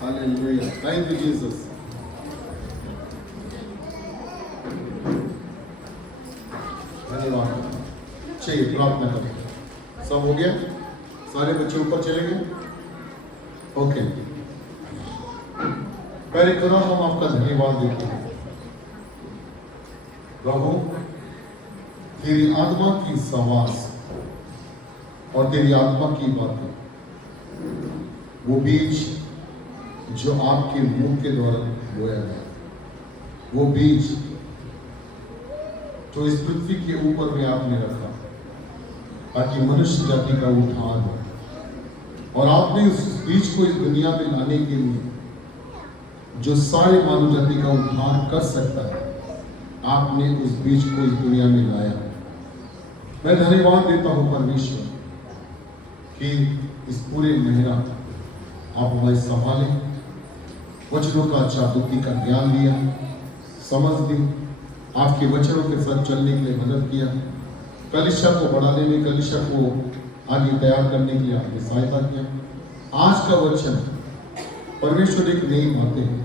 Hallelujah, thank you Jesus. धन्यवाद। चलिए प्रार्थना करें। सब हो गया? सारे बच्चे ऊपर चले गए? ओके। पहले खुदा हम आपका धन्यवाद देते हैं प्रभु, तेरी आत्मा की सवास और तेरी आत्मा की बातें, वो बीज जो आपके मुंह के द्वारा बोया गया, वो बीज जो इस पृथ्वी के ऊपर में आपने रखा ताकि मनुष्य जाति का उद्धार हो, और आपने उस बीज को इस दुनिया में लाने के लिए जो सारे मानव जाति का उद्धार कर सकता है, आपने उस बीज को इस दुनिया में लाया। मैं धन्यवाद देता हूं परमेश्वर कि इस पूरे महीना आप हमें संभाले, वचनों का जागृति का ज्ञान दिया, समझ दी, आपके वचनों के साथ चलने के लिए मदद किया, कलीसिया को बढ़ाने में, कलीसिया को आगे तैयार करने के लिए आपने सहायता किया। आज का वचन परमेश्वर एक नई बातें है,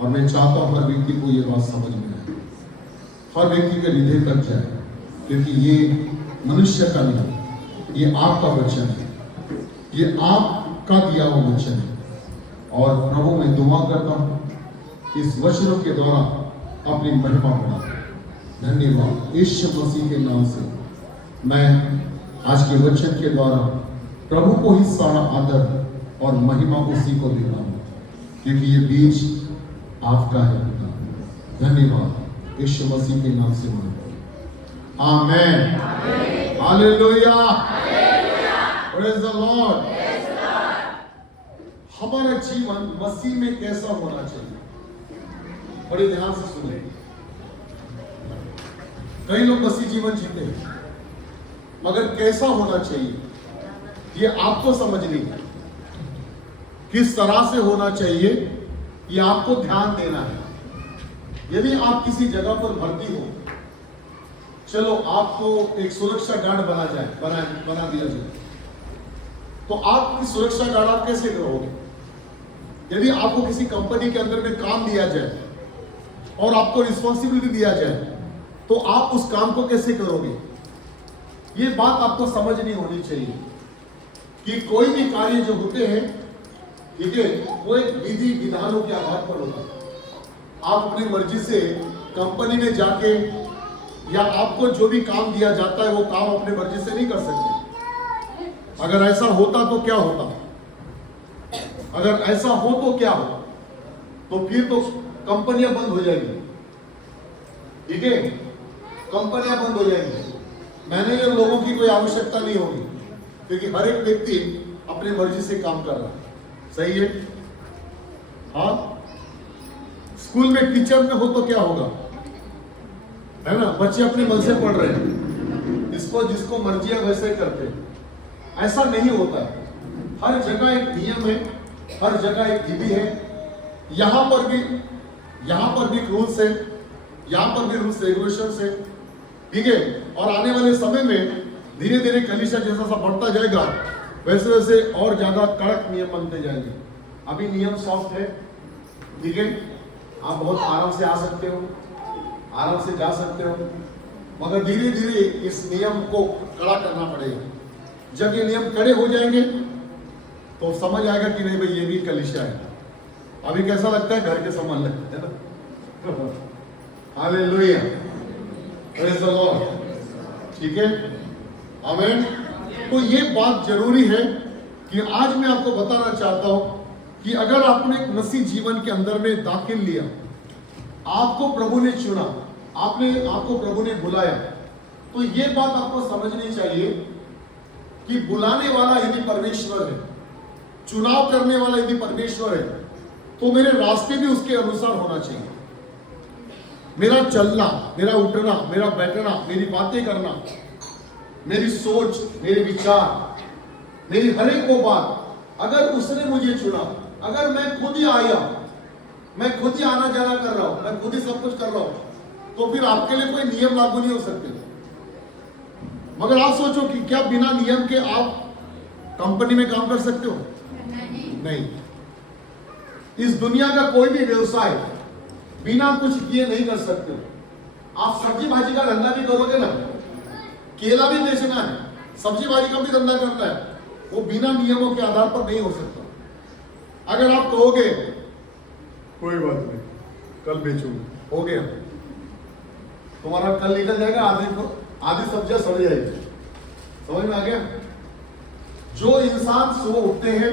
और मैं चाहता हूं हर व्यक्ति को ये बात समझ में आए, हर व्यक्ति के हृदय तक जाए, क्योंकि ये मनुष्य का नहीं, ये आपका वचन है, ये आपका दिया हुआ वचन है। और प्रभु मैं दुआ करता हूं इस वचनों के द्वारा अपनी महिमा बढ़ा। धन्यवाद यीशु मसीह के नाम से मैं आज के वचन के द्वारा प्रभु को ही सारा आदर और महिमा उसी को देता हूं, क्योंकि ये बीज आपका है पिता। धन्यवाद यीशु मसीह के नाम से मांगता हूं, आमेन, हालेलुया, प्रेज द लॉर्ड। हमारा जीवन मसीह में कैसा होना चाहिए? बड़े ध्यान से सुने। कई लोग मसीह जीवन जीते हैं, मगर कैसा होना चाहिए ये आपको समझनी है। किस तरह से होना चाहिए ये आपको ध्यान देना है। यदि आप किसी जगह पर भर्ती हो, चलो आपको एक सुरक्षा गार्ड बना दिया जाए, तो आपकी सुरक्षा गार्ड आप कैसे करोगे? यदि आपको किसी कंपनी के अंदर में काम दिया जाए और आपको रिस्पॉन्सिबिलिटी दिया जाए, तो आप उस काम को कैसे करोगे? ये बात आपको समझनी होनी चाहिए कि कोई भी कार्य जो होते हैं, ठीक है, वो एक विधि विधानों के आधार पर होता है। आप अपनी मर्जी से कंपनी में जाके या आपको जो भी काम दिया जाता है वो काम अपनी मर्जी से नहीं कर सकते। अगर ऐसा होता तो क्या होता? अगर ऐसा हो तो क्या हो? तो फिर तो कंपनियां बंद हो जाएंगी, ठीक है, कंपनियां बंद हो जाएंगी, मैनेजर लोगों की कोई आवश्यकता नहीं होगी, क्योंकि हर एक व्यक्ति अपनी मर्जी से काम कर रहा है। सही है? हाँ, स्कूल में टीचर में हो तो क्या होगा, है ना? बच्चे अपने मन से पढ़ रहे हैं, इसको जिसको मर्जी है वैसे करते हैं। ऐसा नहीं होता। हर जगह एक नियम है, हर जगह एक विधि है। यहाँ पर भी रूल्स है, यहाँ पर भी रूल्स रेगुलेशंस है, ठीक है। और आने वाले समय में धीरे धीरे कलीसिया जैसा सा बढ़ता जाएगा, वैसे वैसे और ज्यादा कड़क नियम बनते जाएंगे। अभी नियम सॉफ्ट है, ठीक है, आप बहुत आराम से आ सकते हो, आराम से जा सकते हो, मगर धीरे धीरे इस नियम को कड़ा करना पड़ेगा। जब ये नियम कड़े हो जाएंगे तो समझ आएगा कि नहीं भाई ये भी कलीसिया है। अभी कैसा लगता है? घर के समान लगता है ना। हालेलुया, प्रेज द लॉर्ड, ठीक है, आमीन। तो ये बात जरूरी है कि आज मैं आपको बताना चाहता हूं कि अगर आपने मसीह जीवन के अंदर में दाखिल लिया, आपको प्रभु ने चुना, आपको प्रभु ने बुलाया, तो ये बात आपको समझनी चाहिए कि बुलाने वाला यदि परमेश्वर है, चुनाव करने वाला यदि परमेश्वर है, तो मेरे रास्ते भी उसके अनुसार होना चाहिए। मेरा चलना, मेरा उठना, मेरा बैठना, मेरी बातें करना, मेरी सोच, मेरे विचार, मेरी हर एक वो बात, अगर उसने मुझे चुना, अगर मैं खुद ही आया, मैं खुद ही आना जाना कर रहा हूं, मैं खुद ही सब कुछ कर रहा हूं, तो फिर आपके लिए कोई नियम लागू नहीं हो सकते। मगर आप सोचो कि क्या बिना नियम के आप कंपनी में काम कर सकते हो? नहीं। इस दुनिया का कोई भी व्यवसाय बिना कुछ किए नहीं कर सकते हो। आप सब्जी भाजी का धंधा भी करोगे ना, केला भी बेचना है, सब्जी भाजी का भी धंधा करना है, वो बिना नियमों के आधार पर नहीं हो सकता। अगर आप कहोगे कोई बात नहीं कल बेचूंगा, हो गया, तुम्हारा कल निकल जाएगा, आधी सब्जियां सड़ जाएगी। समझ में आ गया? जो इंसान सुबह उठते हैं,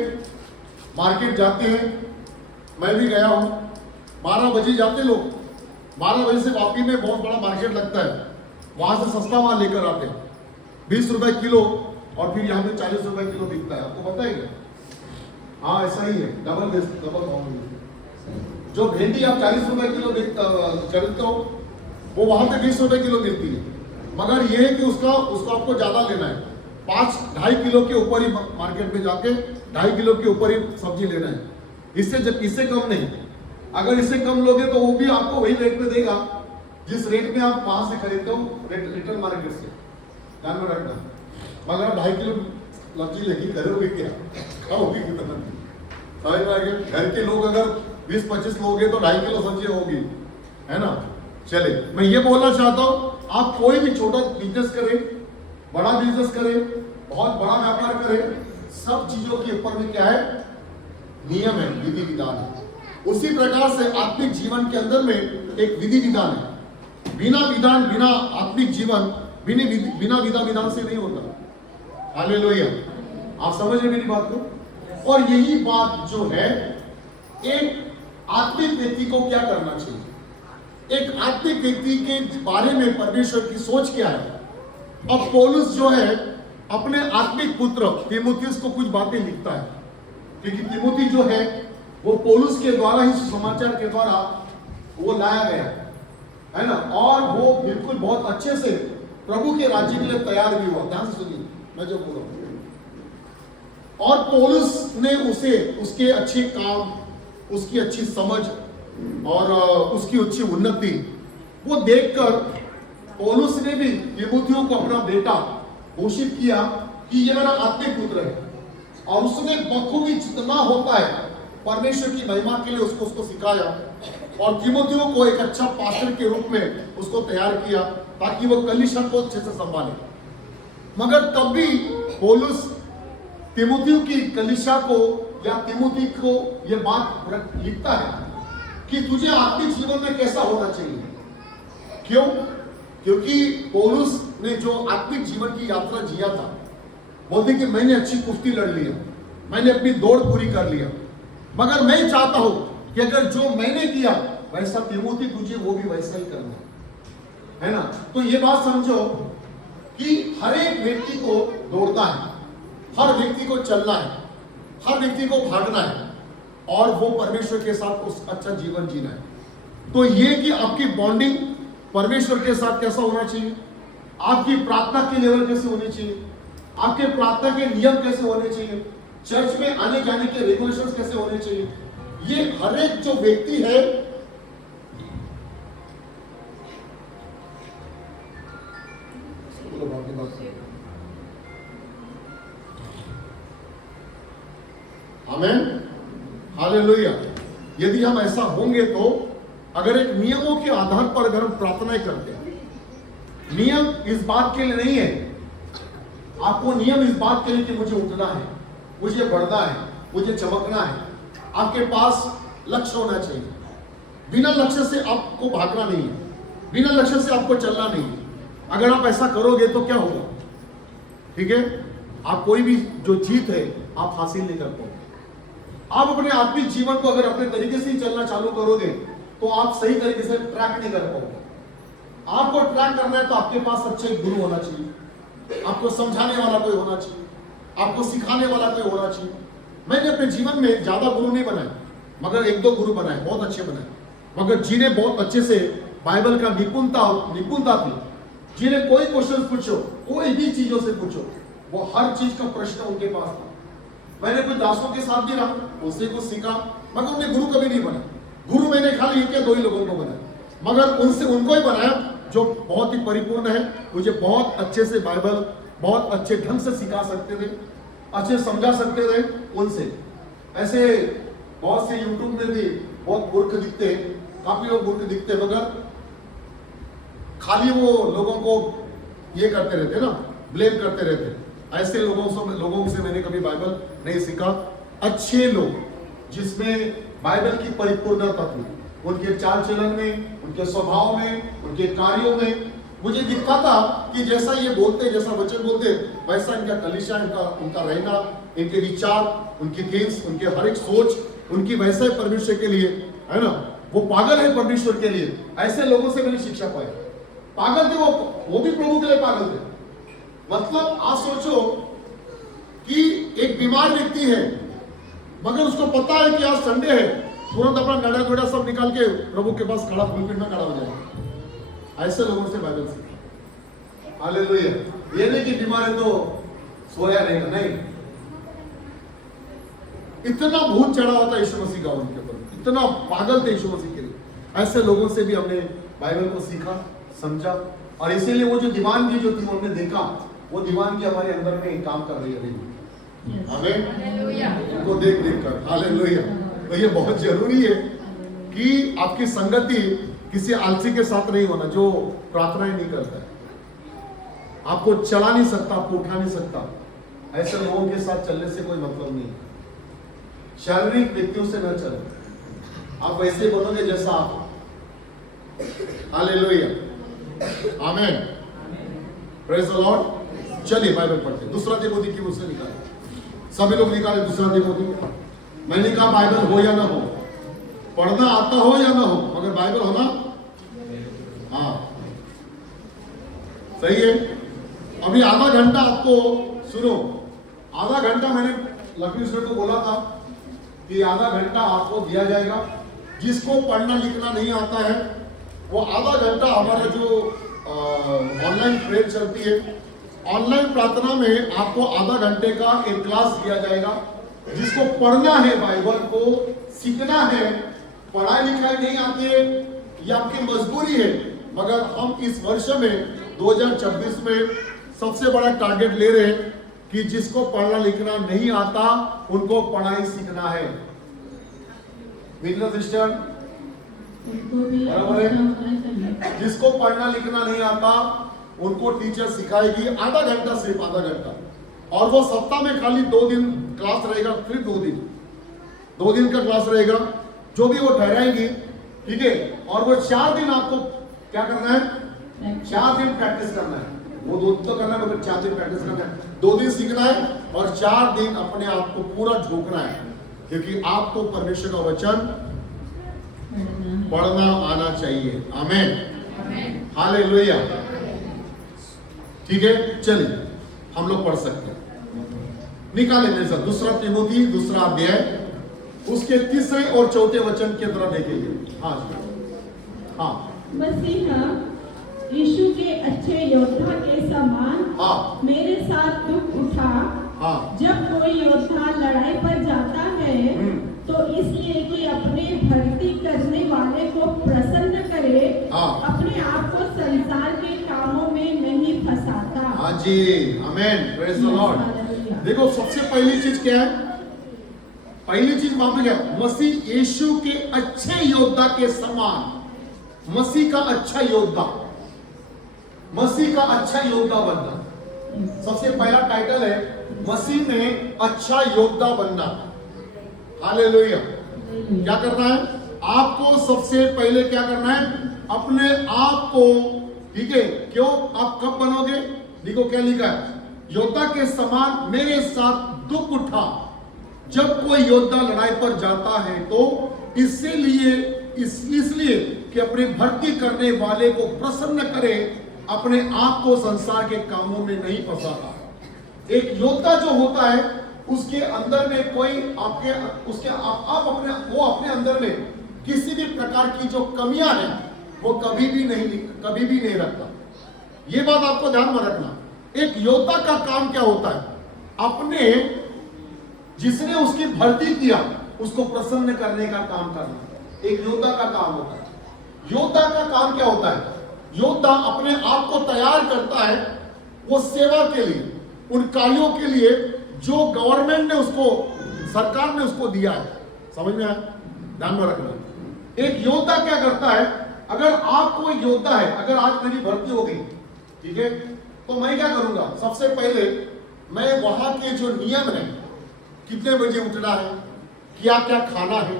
मार्केट जाते हैं, मैं भी गया हूं, 12 बजे जाते लोग, 12 बजे से वापी में बहुत बड़ा मार्केट लगता है, वहां से सस्ता माल लेकर आते हैं, 20 रुपए किलो, और फिर यहाँ पे 40 रुपए किलो बिकता है। आपको पता है क्या? हाँ ऐसा ही है, डबल भाव। जो भिंडी आप 40 रुपए किलो खरीदते हो, वो वहां पे 20 रुपए किलो मिलती है। मगर यह है कि उसको आपको ज्यादा लेना है, 5-2.5 किलो के ऊपर ही मार्केट में जाके 2.5 किलो के ऊपर ही सब्जी लेना है, इससे कम नहीं। अगर इससे कम लोगे तो वो भी आपको वही रेट में देगा जिस रेट में आप वहां से खरीदते हो, रिटेल मार्केट से। ध्यान में रखना। मगर 2.5 किलो सब्जी लेके करोगे क्या? खाओगे कितना? समझ में आ गया? घर के लोग अगर 20-25 लोग हैं तो 2.5 किलो सब्जी होगी, है ना? चले, मैं ये बोलना चाहता हूं, आप कोई भी छोटा बिजनेस करें, बड़ा बिजनेस करें, बहुत बड़ा व्यापार करें, सब चीजों के ऊपर में क्या है? नियम है, विधि विधान है। उसी प्रकार से आत्मिक जीवन के अंदर में एक विधि विधान है। बिना आत्मिक जीवन बिना विधा विधान से नहीं होता। हालेलुया। आप समझ रहे मेरी बात को? और यही बात जो है, एक आत्मिक व्यक्ति को क्या करना चाहिए, एक आत्मिक व्यक्ति के बारे में परमेश्वर की सोच क्या है। अब पौलुस जो है अपने आत्मिक पुत्र तीमुथियुस को कुछ बातें लिखता है, क्योंकि तीमुथी जो है वो पौलुस के द्वारा ही समाचार के द्वारा वो लाया गया है ना, और वो बिल्कुल बहुत अच्छे से प्रभु के राज्य के लिए तैयार भी हुआ। ध्यान से सुनिए मैं जो बोल रहा हूं। और पौलुस ने उसे उसके अच्छे काम, उसकी अच्छी समझ और उसकी अच्छी उन्नति वो देखकर पौलुस ने भी तीमुथियुस को अपना बेटा घोषित किया कि ये मेरा आत्मिक पुत्र है, और उसने बखूबी जितना होता है परमेश्वर की महिमा के लिए उसको सिखाया, और तीमुथियुस को एक अच्छा पास्टर के रूप में उसको तैयार किया ताकि वो कलीसिया को अच्छे से संभाले। मगर तब भी पौलुस तीमुथियुस की कलीसिया को या तीमुथी को ये बात लिखता है कि तुझे आत्मिक जीवन में कैसा होना चाहिए। क्यों? क्योंकि पौलुस ने जो आत्मिक जीवन की यात्रा जिया था, बोलते कि मैंने अच्छी कुश्ती लड़ लिया, मैंने अपनी दौड़ पूरी कर लिया, मगर मैं चाहता हूं कि अगर जो मैंने किया वैसा तीमुथी तुझे वो भी वैसा ही करना है ना। तो ये बात समझो कि हर एक व्यक्ति को दौड़ना है, हर व्यक्ति को चलना है, हर व्यक्ति को भागना है, और वो परमेश्वर के साथ उस अच्छा जीवन जीना है। तो ये कि आपकी बॉन्डिंग परमेश्वर के साथ कैसा होना चाहिए, आपकी प्रार्थना की लेवल कैसे होनी चाहिए, आपके प्रार्थना के नियम कैसे होने चाहिए, चर्च में आने जाने के रेगुलेशंस कैसे होने चाहिए, ये हर एक जो व्यक्ति है आमीन, हालेलुया। यदि हम ऐसा होंगे तो अगर एक नियमों के आधार पर अगर हम प्रार्थनाएं करते हैं, नियम इस बात के लिए नहीं है, आपको नियम इस बात के लिए कि मुझे उठना है, मुझे बढ़ना है, मुझे चमकना है, आपके पास लक्ष्य होना चाहिए। बिना लक्ष्य से आपको भागना नहीं है, बिना लक्ष्य से आपको चलना नहीं है। अगर आप ऐसा करोगे तो क्या होगा? ठीक है, आप कोई भी जो जीत है आप हासिल नहीं कर पाओगे। आप अपने आत्मिक जीवन को अगर अपने तरीके से ही चलना चालू करोगे तो आप सही तरीके से ट्रैक नहीं कर पाओगे। आपको ट्रैक करना है तो आपके पास अच्छे गुरु होना चाहिए, आपको समझाने वाला कोई होना चाहिए, आपको सिखाने वाला कोई होना चाहिए। मैंने अपने जीवन में ज्यादा गुरु नहीं बनाए, मगर 1-2 गुरु बनाए, बहुत अच्छे बनाए, मगर जिन्हें बहुत अच्छे से बाइबल का निपुणता थी, जिन्हें कोई क्वेश्चन पूछो, कोई भी चीजों से पूछो, वो हर चीज का प्रश्न उनके पास था। मैंने कुछ दासों के साथ भी रहा, उससे कुछ सीखा, मगर उन्हें गुरु कभी नहीं बना। गुरु मैंने खाली 1 या 2 ही लोगों को बनाया, मगर उनको ही बनाया जो बहुत ही परिपूर्ण है, मुझे बहुत अच्छे से बाइबल बहुत अच्छे ढंग से सिखा सकते थे, अच्छे समझा सकते थे। उनसे ऐसे बहुत से यूट्यूब में भी बहुत मूर्ख दिखते हैं, काफी लोग मूर्ख दिखते हैं, मगर खाली वो लोगों को ये करते रहते ना, ब्लेम करते रहते। ऐसे लोगों से मैंने कभी बाइबल नहीं सीखा। अच्छे लोग जिसमें बाइबल की परिपूर्णता थी, उनके चाल चलन में, उनके स्वभाव में, उनके कार्यों में मुझे दिखता था कि जैसा ये बोलते, जैसा वचन बोलते, वैसा इनका कलीसिया, उनका रहना, इनके विचार, उनकी थिंग्स, उनके हर एक सोच उनकी वैसा ही परमेश्वर के लिए है ना। वो पागल है परमेश्वर के लिए। ऐसे लोगों से मैंने शिक्षा पाई। पागल थे वो भी प्रभु के लिए पागल थे। मतलब आप सोचो कि एक बीमार व्यक्ति है, मगर उसको पता है कि आज संडे है, तुरंत अपना गड़ा गोड़ा सब निकाल के प्रभु के पास खड़ा, पुलपिट में खड़ा हो जाएगा। ऐसे लोगों से बाइबल सीखा। हालेलुया। ये नहीं कि बीमार है तो सोया रहेगा, नहीं। इतना भूत चढ़ा होता यीशु मसीह का उनके ऊपर, इतना पागल थे यीशु मसीह के लिए। ऐसे लोगों से भी हमने बाइबल को सीखा, समझा, और इसीलिए वो जो दीवानगी जो थी हमने देखा, वो दीवानगी हमारे अंदर में काम कर रही है। आमीन। उनको देख कर हालेलुया। तो ये बहुत जरूरी है कि आपकी संगति किसी आलसी के साथ नहीं होना जो प्रार्थनाएं नहीं करता है, आपको चला नहीं सकता, आपको उठा नहीं सकता। ऐसे लोगों के साथ चलने से कोई मतलब नहीं। शारीरिक व्यक्तियों से न चलो, आप वैसे बनोगे जैसा आप हो। हालेलुया। आमीन। Praise the Lord. चलिए बाइबल पढ़ते हैं। दूसरा तिमोथी की मुझसे निकाले, सभी लोग निकाले दूसरा तिमोथी। मैंने कहा बाइबल हो या ना हो, पढ़ना आता हो या ना हो, मगर बाइबल होना, हाँ सही है। अभी आधा घंटा आपको सुनो, आधा घंटा मैंने लक्ष्मी सर को बोला था कि आधा घंटा आपको दिया जाएगा। जिसको पढ़ना लिखना नहीं आता है वो आधा घंटा, हमारा जो ऑनलाइन प्रेयर चलती है, ऑनलाइन प्रार्थना में आपको आधा घंटे का एक क्लास दिया जाएगा। जिसको पढ़ना है, बाइबल को सीखना है, पढ़ाई लिखाई नहीं आती है, ये आपकी मजबूरी है, मगर हम इस वर्ष में 2026 में सबसे बड़ा टारगेट ले रहे हैं कि जिसको पढ़ना लिखना नहीं आता उनको पढ़ाई सीखना है। सिस्टर बराबर है। जिसको पढ़ना लिखना नहीं आता उनको टीचर सिखाएगी, आधा घंटा, सिर्फ आधा घंटा, और वो सप्ताह में खाली 2 दिन क्लास रहेगा, फिर 2 दिन का क्लास रहेगा, जो भी वो ठहराएंगी, ठीक है। और वो 4 दिन आपको क्या करना है, 4 दिन प्रैक्टिस करना है। वो 2 दिन तो करना है, मगर 4 दिन प्रैक्टिस करना है। 2 दिन सीखना है और 4 दिन अपने आप को पूरा झोंकना है, क्योंकि आपको परमेश्वर का वचन पढ़ना आना चाहिए। आमीन। हालेलुया। ठीक है, चलिए हम लोग पढ़ सकते हैं। निकाले मेरे साथ दूसरा तिमोथी, दूसरा अध्याय, उसके 3 और 4 वचन की तरफ देखेंगे। हाँ हाँ। मसीह यीशु के अच्छे योद्धा के समान हाँ। मेरे साथ दुख उठा। हाँ। जब कोई योद्धा लड़ाई पर जाता है तो इसलिए कि अपने भर्ती करने वाले को प्रसन्न करे, अपने आप को संसार के कामों में नहीं फंसाता। हाँ जी, आमीन, प्रेज द लॉर्ड। देखो सबसे पहली चीज क्या है, पहली चीज वहां पे क्या, मसीह यीशु के अच्छे योद्धा के समान। मसीह का अच्छा योद्धा, मसीह का अच्छा योद्धा बनना, सबसे पहला टाइटल है मसीह में अच्छा योद्धा बनना। हालेलुया। क्या करना है आपको, सबसे पहले क्या करना है, अपने आप को, ठीक है। क्यों, आप कब बनोगे, देखो क्या लिखा है, योद्धा के समान मेरे साथ दुख उठा। जब कोई योद्धा लड़ाई पर जाता है तो इसलिए कि अपने भर्ती करने वाले को प्रसन्न करे, अपने आप को संसार के कामों में नहीं फंसाता। एक योद्धा जो होता है उसके अंदर में कोई अपने अंदर में किसी भी प्रकार की जो कमियां हैं वो कभी भी नहीं रखता। ये बात आपको ध्यान में रखना। एक योद्धा का काम क्या होता है, अपने जिसने उसकी भर्ती किया उसको प्रसन्न करने का काम करना एक योद्धा का काम होता है। योद्धा का काम क्या होता है, योद्धा अपने आप को तैयार करता है वो सेवा के लिए, उन कार्यों के लिए जो गवर्नमेंट ने उसको, सरकार ने उसको दिया है। समझ में आया? ध्यान में रखना। एक योद्धा क्या करता है, अगर आप कोई योद्धा है, अगर आज मेरी भर्ती हो गई, ठीक है, तो मैं क्या करूंगा? सबसे पहले मैं वहां के जो नियम है, कितने बजे उठना है, क्या क्या खाना है,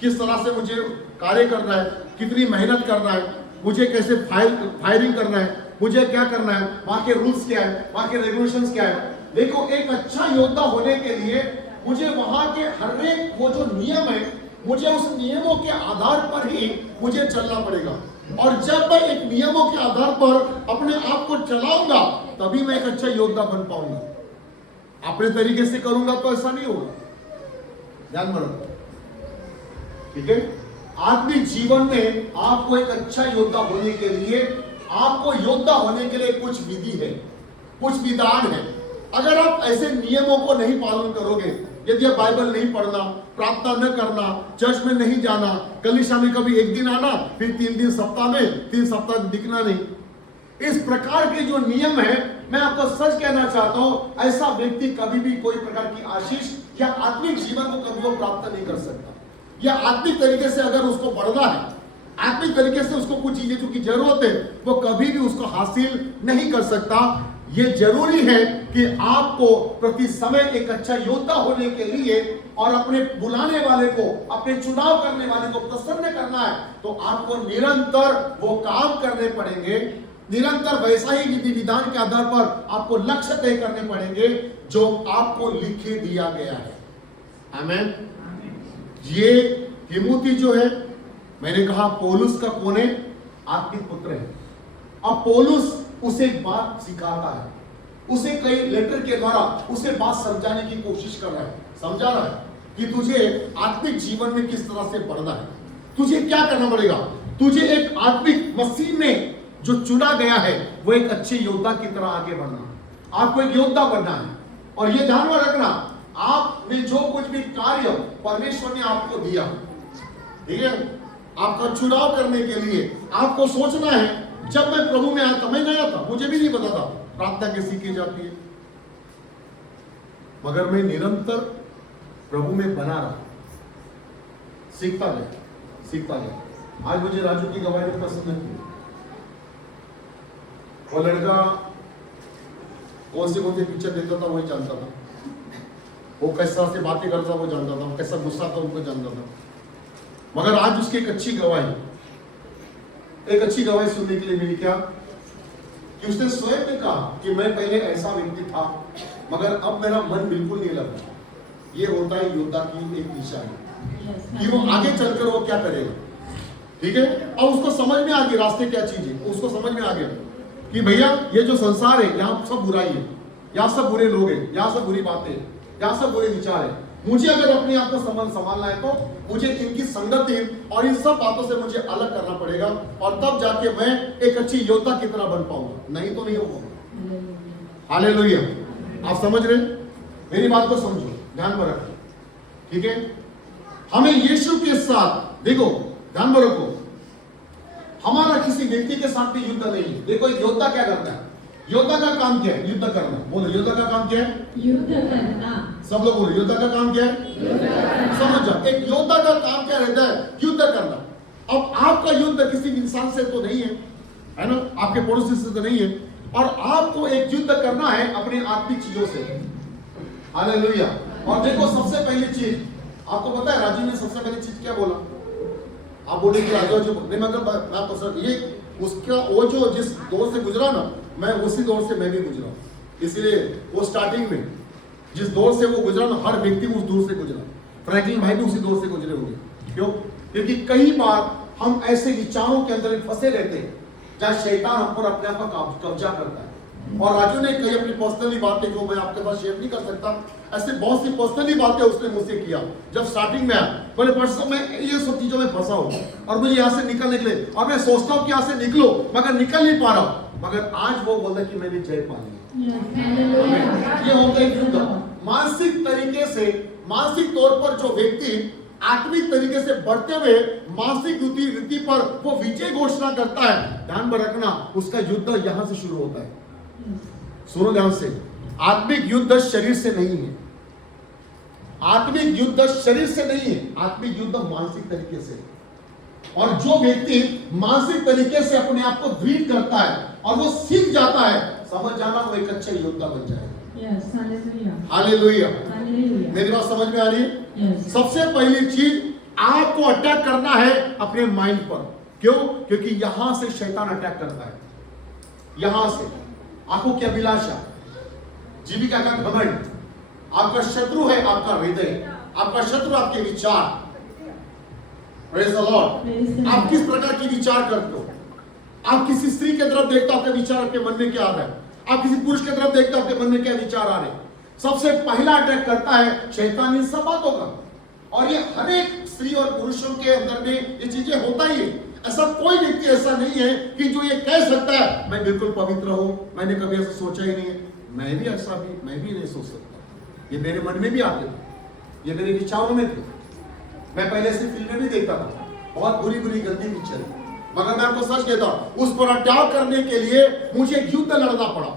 किस तरह से मुझे कार्य करना है, कितनी मेहनत करना है, मुझे कैसे फायरिंग करना है, मुझे क्या करना है, वहां के रूल्स क्या है, वहां के रेगुलेशंस क्या है। देखो, एक अच्छा योद्धा होने के लिए मुझे वहां के हर एक वो जो नियम है, मुझे उस नियमों के आधार पर ही मुझे चलना पड़ेगा। और जब मैं एक नियमों के आधार पर अपने आप को चलाऊंगा, तभी मैं एक अच्छा योद्धा बन पाऊंगा। अपने तरीके से करूंगा तो ऐसा नहीं होगा। ध्यान में रखो, ठीक है? आत्मिक जीवन में आपको एक अच्छा योद्धा होने के लिए, आपको योद्धा होने के लिए कुछ विधि है, कुछ विधान है। अगर आप ऐसे नियमों को नहीं पालन करोगे, यदि आप बाइबल नहीं पढ़ना, प्रार्थना न करना, चर्च में नहीं जाना, कलीसिया में कभी एक दिन आना, फिर 3 दिन सप्ताह में, 3 सप्ताह दिखना नहीं, इस प्रकार के जो नियम है, मैं आपको सच कहना चाहता हूं, ऐसा व्यक्ति कभी भी कोई प्रकार की आशीष या आत्मिक जीवन को कभी वो प्राप्त नहीं कर सकता। या आत्मिक तरीके से अगर उसको बढ़ना है, आत्मिक तरीके से उसको कुछ चीजें की जरूरत है, वो कभी भी उसको हासिल नहीं कर सकता। ये जरूरी है कि आपको प्रति समय एक अच्छा योद्धा होने के लिए और अपने बुलाने वाले को, अपने चुनाव करने वाले को प्रसन्न करना है, तो आपको निरंतर वो काम करने पड़ेंगे, निरंतर वैसा ही विधि विधान के आधार पर आपको लक्ष्य तय करने पड़ेंगे जो आपको लिखे दिया गया है। आमीन। ये तिमोथी जो है, मैंने कहा पौलुस का कौन है? आत्मिक पुत्र है। अब पौलुस उसे एक बात सिखाता है, उसे कई लेटर के द्वारा उसे बात समझाने की कोशिश कर रहा है, समझा रहा है कि तुझे आत्मिक जीवन में किस तरह से बढ़ना है, तुझे क्या करना पड़ेगा, तुझे एक आत्मिक मसीह में जो चुना गया है वो एक अच्छे योद्धा की तरह आगे बढ़ना, आपको एक योद्धा बनना है। और ये ध्यान में रखना, आपने जो कुछ भी कार्य परमेश्वर ने आपको दिया, ठीक है, आपका चुनाव करने के लिए आपको सोचना है। जब मैं प्रभु में आया था, मैं नया था, मुझे भी नहीं पता था प्रार्थना कैसी की जाती है, मगर मैं निरंतर प्रभु में बना रहा, सीखता गया। आज मुझे राजू की गवाही में पसंद नहीं, वो लड़का कौन से पिक्चर देखता था वही जानता था, वो कैसा से बातें करता वो जानता था, कैसा गुस्सा था उनको जानता था। मगर आज उसकी एक अच्छी गवाही सुनने के लिए मिली, क्या कि उसने स्वयं ने कहा कि मैं पहले ऐसा व्यक्ति था, मगर अब मेरा मन बिल्कुल नहीं लगता। ये होता है योद्धा की एक निशानी कि वो आगे चलकर वो क्या करेगा, ठीक है। अब उसको समझ में आ गई रास्ते क्या चीज है, उसको समझ में आ गया कि भैया ये जो संसार है, यहाँ सब बुराई है, यहाँ सब बुरे लोग हैं, यहाँ सब बुरी बातें हैं, यहाँ सब बुरे विचार है। मुझे अगर अपने आप को संभालना है तो मुझे इनकी संगति और इन सब बातों से मुझे अलग करना पड़ेगा, और तब जाके मैं एक अच्छी योद्धा की तरह बन पाऊंगा, नहीं तो नहीं होगा। हालेलुया। आप समझ रहे? मेरी बात को समझो, ध्यान में रखो, ठीक है। हमें यीशु के साथ, देखो ध्यान में रखो, हमारा किसी व्यक्ति के साथ भी युद्ध नहीं है। देखो एक योद्धा क्या करता है, योद्धा का काम क्या है? युद्ध करना। बोलो, योद्धा का काम क्या है? युद्ध करना। सब लोग बोलो, योद्धा का काम क्या है? समझ जाओ, एक योद्धा का काम क्या रहता है? युद्ध करना। अब आपका युद्ध किसी इंसान से तो नहीं है ना, आपके पड़ोसी से तो नहीं है, और आपको एक युद्ध करना है अपनी आत्मिक चीजों से। हालेलुया। और देखो सबसे पहली चीज आपको पता है, राजू ने सबसे पहली चीज क्या बोला? आप बोले कि राजू नहीं, मतलब ये उसका वो जो जिस दौर से गुजरा ना, मैं उसी दौर से मैं भी गुजरा, इसलिए वो स्टार्टिंग में जिस दौर से वो गुजरा ना, हर व्यक्ति उस दौर से गुजरा। फ्रैंकलिन भाई भी उसी दौर से गुजरे होंगे। क्यों? क्योंकि कई बार हम ऐसे विचारों के अंदर फंसे रहते हैं जहाँ शैतान हम पर अपने आप का कब्जा करता है। और राजू ने कई अपनी पर्सनली बातें जो मैं आपके पास शेयर नहीं कर सकता, ऐसे बहुत सी पर्सनली बातें उसने मुझसे किया जब स्टार्टिंग में आया। बोले पर्सनल मैं ये सब चीजों में फंसा हूँ और मुझे यहाँ से निकलने के लिए, और मैं सोचता हूँ कि यहाँ से निकलो मगर निकल नहीं पा रहा हूँ, मगर आज वो बोलता है कि मैंने जय पा ली। ये होता है युद्ध। मानसिक तरीके से, मानसिक तौर पर जो व्यक्ति आत्मिक तरीके से बढ़ते हुए मानसिक रीति पर वो विजय घोषणा करता है, ध्यान में रखना उसका युद्ध यहां से शुरू होता है। सुनो ध्यान से, आत्मिक युद्ध शरीर से नहीं है, आत्मिक युद्ध शरीर से नहीं है, आत्मिक युद्ध मानसिक तरीके से। और जो व्यक्ति मानसिक तरीके से अपने आप को दृढ़ करता है और वो सीख जाता है, समझ जाना वो एक अच्छा योद्धा बन जाएगा। Yes, hallelujah. हालेलुया। Hallelujah. मेरी बात समझ में आ रही है? Yes. सबसे पहली चीज, आपको अटैक करना है अपने माइंड पर। क्यों? क्योंकि यहां से शैतान अटैक करता है, यहां से। आंखों की अभिलाषा, जीविका का घमंड, आपका शत्रु है आपका हृदय, आपका शत्रु आपके विचार। Praise the Lord. आप किस प्रकार की विचार करते हो? आप किसी स्त्री की तरफ देखते हो, आपके विचार आपके मन में क्या आ रहा है? आप किसी पुरुष की तरफ देखते हो, आपके मन में क्या विचार आ रहे हैं? सबसे पहला अटैक करता है शैतान इन सब बातों का। और ये हर एक स्त्री और पुरुषों के अंदर में ये चीजें होता ही है। ऐसा कोई व्यक्ति ऐसा नहीं है कि जो ये कह सकता है मैं बिल्कुल पवित्र हूं, मैंने कभी ऐसा सोचा ही नहीं है। मैं भी नहीं सोच सकता। ये मेरे मन में भी आते थे, ये मेरे विचारों में थे। मैं पहले से फिल्में भी देखता था, बहुत बुरी बुरी गंदी पिक्चर, मगर मैं आपको सच कहता हूं, उस पर अटैक करने के लिए मुझे एक युद्ध लड़ना पड़ा,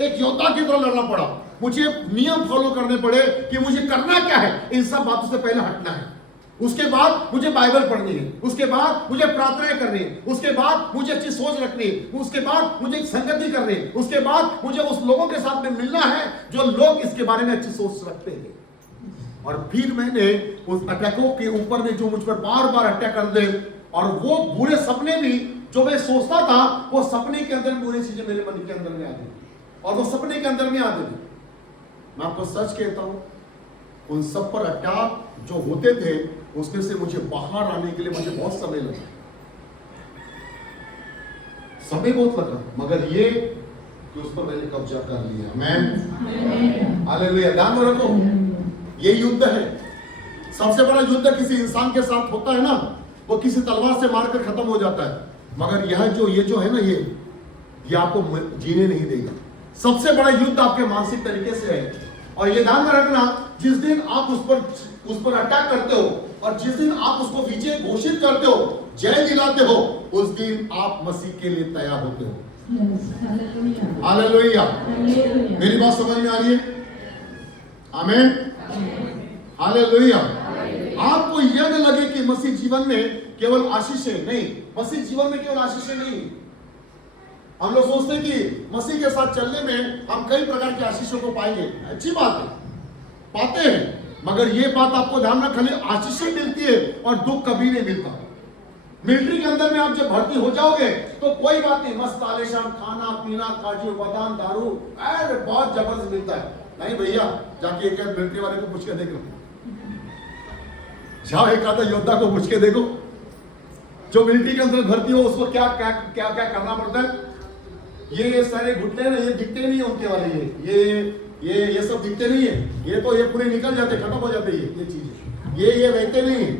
एक योद्धा की तरह लड़ना पड़ा। मुझे नियम फॉलो करने पड़े कि मुझे करना क्या है, इन सब बातों से पहले हटना है। उसके बाद मुझे बाइबल पढ़नी है, उसके बाद मुझे प्रार्थनाएं करनी है, उसके बाद मुझे अच्छी सोच रखनी है, उसके बाद मुझे संगति करनी है, उसके बाद मुझे उस लोगों के साथ में मिलना है जो लोग इसके बारे में अच्छी सोच रखते हैं। और फिर मैंने उस अटैकों के ऊपर में जो मुझ पर बार बार अटैक कर दे, और वो बुरे सपने भी जो मैं सोचता था, वो सपने के अंदर बुरी चीजें मेरे मन के अंदर में आती और वो सपने के अंदर में आती थी। मैं आपको सच कहता हूं, उन सब पर अटैक जो होते थे, उसमें से मुझे बाहर आने के लिए मुझे बहुत समय लगा, समय बहुत लगा, मगर ये कि उस पर मैंने कब्जा कर लिया। आमीन, हालेलुया। ध्यान में रखो, ये युद्ध है। सबसे बड़ा युद्ध किसी इंसान के साथ होता है ना, वो किसी तलवार से मारकर खत्म हो जाता है, मगर यह जो है ना, ये आपको जीने नहीं देगा। सबसे बड़ा युद्ध आपके मानसिक तरीके से है। और ये ध्यान में रखना, जिस दिन आप उस पर अटैक करते हो और जिस दिन आप उसको विजय घोषित करते हो, जय दिलाते हो, उस दिन आप मसीह के लिए तैयार होते हो। हालेलुया। मेरी बात समझ में आ रही है? आमीन, हालेलुया। आपको यह न लगे कि मसीह जीवन में केवल आशीष है, नहीं, मसीह जीवन में केवल आशीष नहीं। हम लोग सोचते हैं कि मसीह के साथ चलने में हम कई प्रकार के आशीषों को पाएंगे। अच्छी बात है, पाते हैं, मगर यह बात आपको ध्यान रखना, खाली आशीषें मिलती है और दुख कभी नहीं मिलता। मिलिट्री के अंदर में आप जब भर्ती हो जाओगे तो कोई बात नहीं, मस्त आलीशान खाना पीना, काजू बादाम दारू, अरे बहुत जबरदस्त मिलता है। नहीं भैया, जाके एक मिलिट्री वाले को पूछ के देख लो, जाओ एक आधा योद्धा को पूछ के देखो, जो मिलिट्री के अंदर भर्ती हो उसको क्या क्या क्या क्या करना पड़ता है। ये सारे घुटने ना, ये दिखते नहीं है उनके वाले, ये सब दिखते नहीं है, ये तो ये पूरे निकल जाते, खत्म हो जाते, ये चीजें ये रहते नहीं है।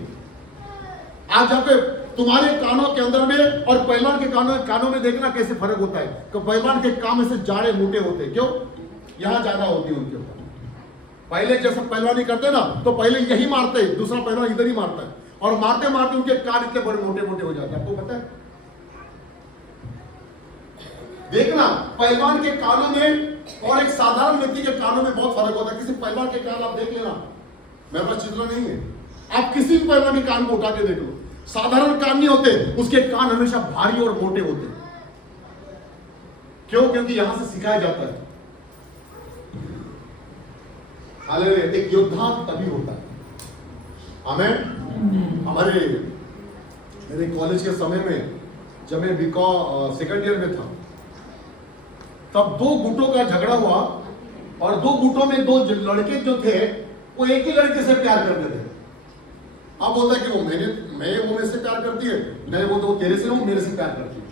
आज जाके तुम्हारे कानों के अंदर में और पहलवान के कानों में देखना कैसे फर्क होता है। तो पहलवान के कान में से जाड़े मोटे होते, क्यों? यहाँ ज्यादा होती है उनके ऊपर। पहले जैसे पहलवानी करते ना, तो पहले यही मारते, दूसरा पहलवान इधर ही मारता है, और मारते मारते उनके कान इतने बड़े मोटे मोटे हो जाते हैं। आपको पता है? देखना, पहलवान के कानों में और एक साधारण व्यक्ति के कानों में बहुत फर्क होता है। किसी पहलवान के कान आप देख लेना, मेरे पास चित्र नहीं है, आप किसी भी पहलवान के कान को उठा के देख लो, साधारण कान नहीं होते, उसके कान हमेशा भारी और मोटे होते। क्यों? क्योंकि यहां से सिखाया जाता है। हालेलुया। एक योद्धा तभी होता है। आमीन। हमारे मेरे कॉलेज के समय में, जब मैं बीकॉम सेकंड ईयर में था, तब दो गुटों का झगड़ा हुआ, और दो गुटों में दो लड़के जो थे, वो एक ही लड़के से प्यार करते थे। अब बोलता है कि वो मेरे से प्यार करती है, नहीं वो तो तेरे से, वो मेरे से प्यार करती है।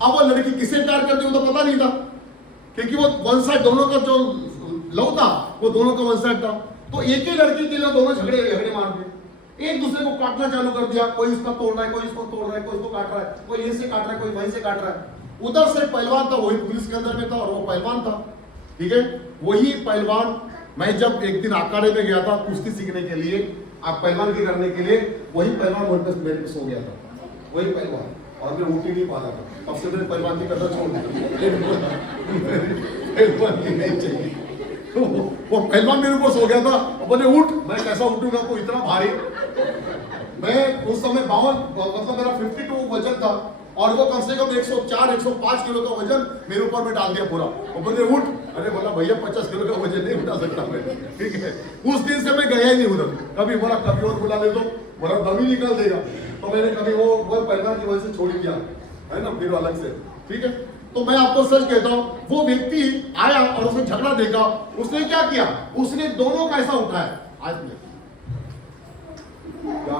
अब वो लड़की किससे प्यार करती है वो तो पता नहीं था, क्योंकि वो वन साइड, दोनों का जो लव था वो दोनों का वन साइड था। तो एक ही लड़की के लिए दोनों झगड़े मार दिए, एक दूसरे को काटना चालू कर दिया। कोई इसका तोड़ रहा है, कोई इसको तोड़ रहा है, कोई इसको काट रहा है, कोई ये से काट रहा है, कोई वहीं से काट रहा है। उधर से पहलवान था, वही पुलिस के अंदर में था, और वो पहलवान था, ठीक है। वही पहलवान, मैं जब एक दिन अखाड़े में गया था कुश्ती सीखने के लिए, आप पहलवान की करने के लिए, वही पहलवान मेरे पे सो गया था, वही पहलवान, और मैं उठ ही नहीं पा रहा था। अब से मैंने पहलवान की कदर छोड़ दी, पहलवान की नहीं चाहिए। वो पहलवान मेरे ऊपर सो गया था, बोले उठ, मैं कैसा उठूंगा, कोई इतना भारी। मैं उस समय 52 मतलब मेरा 52 वजन था और वो कम से कम 104-105 किलो का वजन मेरे ऊपर में डाल दिया पूरा। वो बोले उठ, अरे बोला भैया 50 किलो का वजन नहीं उठा सकता मैं, ठीक है। उस दिन से मैं गया ही नहीं उधर, कभी बोला कभी और बुला ले तो बोला दम ही निकाल देगा, तो मैंने कभी वो पहलवान की वजह से छोड़ दिया है ना, फिर अलग से, ठीक है। तो मैं आपको सच कहता हूं, वो व्यक्ति आया और उसने झगड़ा देखा, उसने क्या किया, उसने दोनों का ऐसा उठाया आज में क्या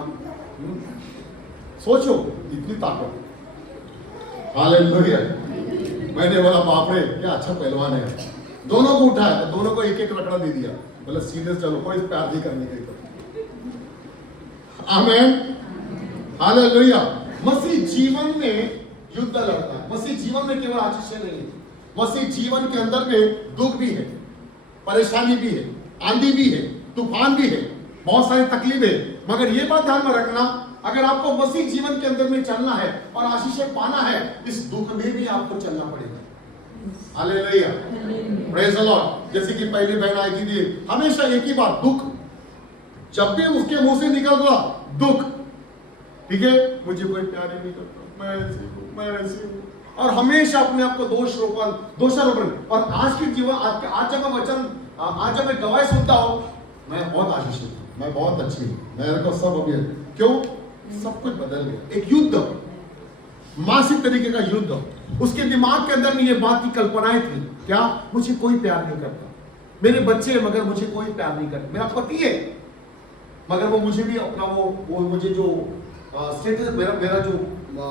सोचो, इतनी ताकत, हालेलुया। मैंने बोला बाप रे क्या अच्छा पहलवान है, दोनों को उठाया, तो दोनों को एक एक रगड़ा दे दिया, बोला सीधे चलो, कोई प्यार नहीं करने के। आमीन, हालेलुया। मसीह जीवन में युद्ध लड़ता है, मसीह जीवन में केवल आशीष नहीं है, मसीह जीवन के अंदर में दुख भी है, परेशानी भी है, आंधी भी है, तूफान भी है, बहुत सारी तकलीफें। मगर ये बात ध्यान में रखना, अगर आपको मसीह जीवन के अंदर में चलना है और आशीष पाना है, इस दुख में भी आपको चलना पड़ेगा। Hallelujah, praise the Lord. जैसे कि पहली बहन आई थी, हमेशा एक ही बात, दुख, जब भी उसके मुंह से निकल रहा दुख, ठीक है, मुझे कोई प्यार नहीं करता, मैं ऐसे हूं, और हमेशा अपने आप को दोषारोपण। और आज के जीवन, आज जब मैं वचन, आज जब मैं गवाही सुनता हूं, मैं बहुत आशीषित हूं, मैं बहुत अच्छी हूं, मेरे को सब अभी, क्यों, सब कुछ बदल गया। एक युद्ध, मानसिक तरीके का युद्ध, उसके दिमाग के अंदर में ये बात की कल्पनाएं थी, क्या, मुझे कोई प्यार नहीं करता, मेरे बच्चे मगर मुझे कोई प्यार नहीं करता, मेरा पति है मगर वो मुझे भी अपना वो मुझे जो स्टेटस मेरा जो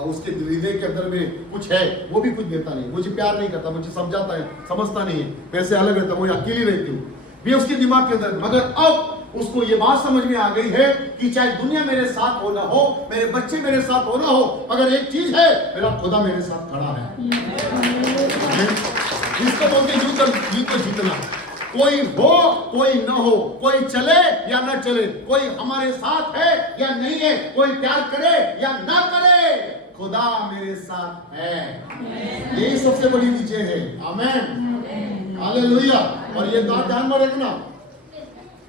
उसके हृदय के अंदर में कुछ है वो भी कुछ देता नहीं, मुझे प्यार नहीं करता, मुझे समझाता है, समझता नहीं है, मेरे से अलग रहता, मुझे अकेली रहती हूँ, भी उसके दिमाग के अंदर। मगर अब उसको ये बात समझ में आ गई है कि चाहे दुनिया मेरे साथ हो ना हो, मेरे बच्चे मेरे साथ हो ना हो, मगर एक चीज है, मेरा खुदा मेरे साथ खड़ा है। इसको बोलते युद्ध जीतना। कोई हो कोई न हो, कोई चले या न चले, कोई हमारे साथ है या नहीं है, कोई प्यार करे या ना करे, खुदा मेरे साथ है। यही सबसे बड़ी विजय है। आमीन, हालेलुया। और ये बात ध्यान में रखना,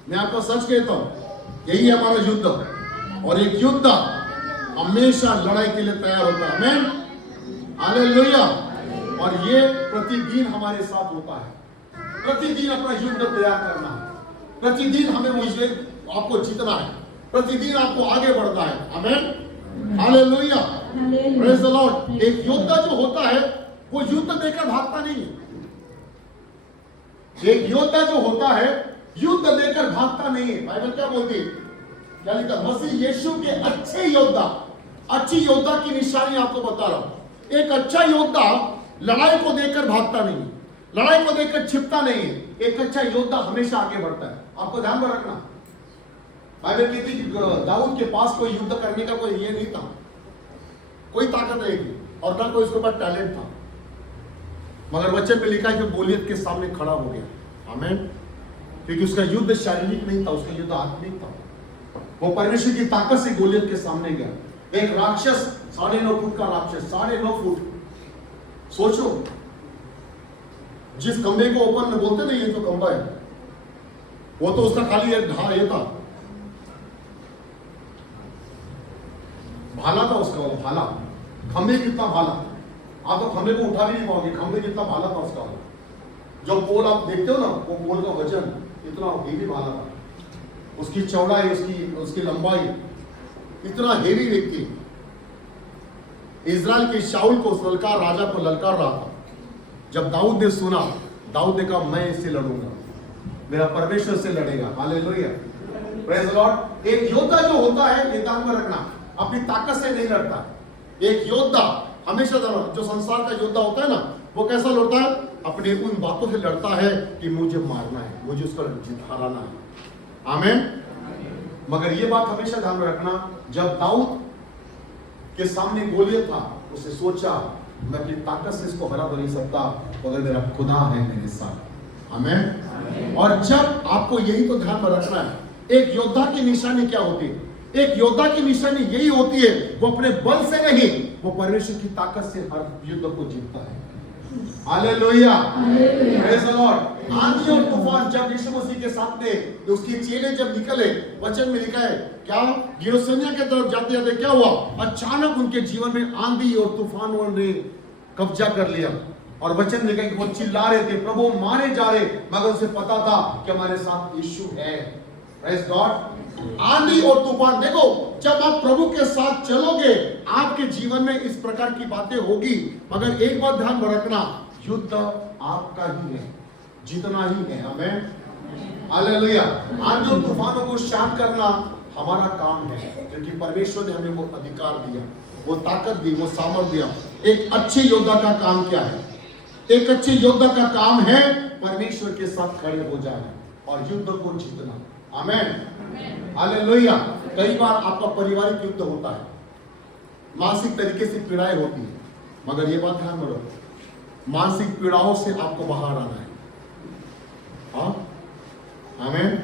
मैं आपको सच कहता हूं, यही है हमारा युद्ध, और एक युद्ध हमेशा लड़ाई के लिए तैयार होता है। आमीन, हालेलुया। और ये प्रतिदिन हमारे साथ होता है, प्रतिदिन अपना युद्ध तैयार करना है, प्रतिदिन हमें मुझे आपको जीतना है, प्रतिदिन आपको आगे बढ़ना है। आमीन, हालेलुया, प्रेज द लॉर्ड। एक योद्धा जो होता है वो युद्ध देकर भागता नहीं है, एक योद्धा जो होता है युद्ध देकर भागता नहीं है। बाइबल क्या बोलती है, क्या लिखा, मसीह यीशु के अच्छे योद्धा, अच्छी योद्धा की निशानी आपको बता रहा हूं। एक अच्छा योद्धा लड़ाई को देकर भागता नहीं है, लड़ाई को देखकर छिपता नहीं है, एक अच्छा योद्धा हमेशा आगे बढ़ता है। आपको ध्यान में रखना, बाइबल कहती है कि दाऊद के पास कोई युद्ध करने का कोई ये नहीं था, कोई ताकत नहीं थी और ना कोई उसके पास टैलेंट था, मगर वचन में लिखा है कि गोलियत के सामने खड़ा हो गया। आमीन, क्योंकि उसका युद्ध शारीरिक नहीं था, उसका युद्ध आत्मिक था। वो परमेश्वर की ताकत से गोलियत के सामने गया। एक राक्षस, 9.5 फुट का राक्षस, 9.5 फुट, सोचो, जिस खंबे को ओपन में बोलते नहीं, ये जो खंबा है वो तो उसका खाली ये था, भाला था उसका, वो भाला, खंबे कितना भाला, आप तो खंबे को उठा भी नहीं पाओगे, खंबे कितना भाला था उसका। जो पोल आप देखते हो ना, वो पोल का वजन इतना हेवी भाला था, उसकी चौड़ाई, उसकी लंबाई, इतना हेवी व्यक्ति इजराइल के शाऊल को, ललकार राजा को ललकार रहा था। जब दाऊद ने सुना, दाऊद ने कहा मैं इससे लड़ूंगा, मेरा परमेश्वर से लड़ेगा। Hallelujah, praise the Lord. एक योद्धा जो होता है, ये ध्यान में रखना, अपनी ताकत से नहीं लड़ता। एक योद्धा हमेशा, जो संसार का योद्धा होता है ना, वो कैसा लड़ता है, अपने उन बातों से लड़ता है कि मुझे मारना है, मुझे उसको हराना है। आमीन। मगर ये बात हमेशा ध्यान में रखना, जब दाऊद के सामने गोलियत था, उसने सोचा मैं अपनी ताकत से इसको हरा तो नहीं सकता, मगर मेरा खुदा है मेरे साथ। आमीन। और जब आपको यही तो ध्यान में रखना है, एक योद्धा की निशानी क्या होती है, एक योद्धा की निशानी यही होती है, वो अपने बल से नहीं, वो परमेश्वर की ताकत से हर युद्ध को जीतता है। Hallelujah, praise the Lord. आंधी और तूफान जब यीशु मसीह के साथ थे, तो उसके चेले जब निकले, वचन में लिखा है क्या, गिरसनिया के तरफ जाते जाते क्या हुआ, अचानक उनके जीवन में आंधी और तूफानों ने कब्जा कर लिया। और वचन लिखा है कि वो चिल्ला रहे थे, प्रभु मारे जा रहे, मगर उसे पता था कि हमारे साथ यीशु है। Praise God. आंधी और तूफान, देखो जब आप प्रभु के साथ चलोगे आपके जीवन में इस प्रकार की बातें होगी, मगर एक बात ध्यान में रखना, युद्ध आपका ही है, जीतना ही है। आमीन, हालेलुया। आंधी और तूफानों को शांत करना हमारा काम है, क्योंकि परमेश्वर ने हमें वो अधिकार दिया, वो ताकत दी, वो सामर्थ दिया। एक अच्छे योद्धा का काम क्या है? एक अच्छे योद्धा का काम है परमेश्वर के साथ खड़े हो जाना और युद्ध को जीतना। आमीन, हालेलुया। कई बार आपका पारिवारिक युद्ध होता है, मानसिक तरीके से पीड़ाएं होती है, मगर ये बात ध्यान में रखो, मानसिक पीड़ाओं से आपको बाहर आना है। हाँ, आमीन।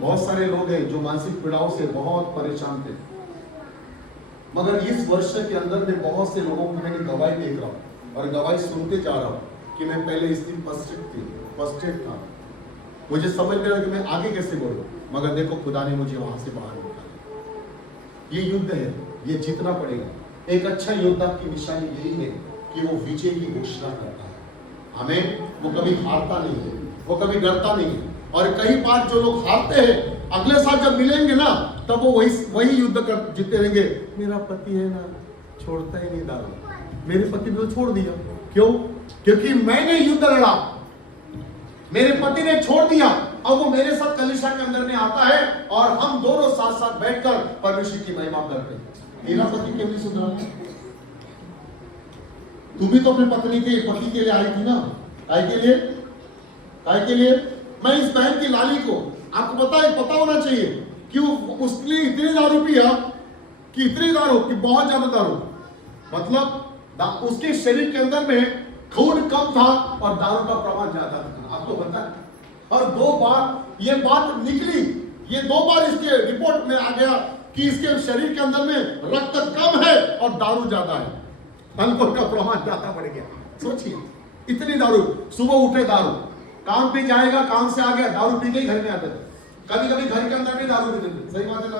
बहुत सारे लोग हैं जो मानसिक पीड़ाओं से बहुत परेशान थे, मगर इस वर्ष के अंदर में बहुत से लोगों की मैंने गवाही देख रहा हूँ और गवाही सुनते जा रहा हूँ कि मैं पहले इस दिन फर्स्टेड था, मुझे समझ में आया कि मैं आगे कैसे बढ़ूं, मगर देखो खुदा ने मुझे वहां से बाहर निकाला। ये युद्ध है, ये जीतना पड़ेगा। एक अच्छा योद्धा की निशानी यही है कि वो विजय की घोषणा करता है। हमें वो कभी हारता नहीं है, वो कभी डरता नहीं है। और कई बार जो लोग हारते हैं, अगले साल जब मिलेंगे ना, तब वो वही युद्ध कर जीते रहेंगे। मेरा पति है ना, छोड़ता ही नहीं दारू, मेरे पति ने तो छोड़ दिया। क्यों? क्योंकि मैंने युद्ध लड़ा, मेरे पति ने छोड़ दिया। अब वो मेरे साथ कलीसिया के अंदर में आता है और हम दोनों साथ साथ बैठकर परमेश्वर की महिमा करते हैं। मेरा पति क्यों नहीं सुधरा? तू भी तो अपने पत्नी के पति के लिए आई थी ना। काय के लिए? मैं इस बहन की लाली को, आपको पता होना चाहिए कि उसके लिए इतनी दारू पिया कि इतनी दारू कि बहुत ज्यादा दारू, मतलब उसके शरीर के अंदर में खून कम था और दारू का प्रमाण ज्यादा था। आपको पता है? और 2 बार ये बात निकली, ये 2 बार इसके रिपोर्ट में आ गया कि इसके शरीर के अंदर में रक्त कम है और दारू ज्यादा है, अल्कोहल का प्रमाण ज्यादा बढ़ गया। सोचिए, इतनी दारू, सुबह उठे दारू, काम पे जाएगा, काम से आ गया दारू पी के घर में आते थे, कभी कभी घर के अंदर भी दारू पीते थे। सही बात है।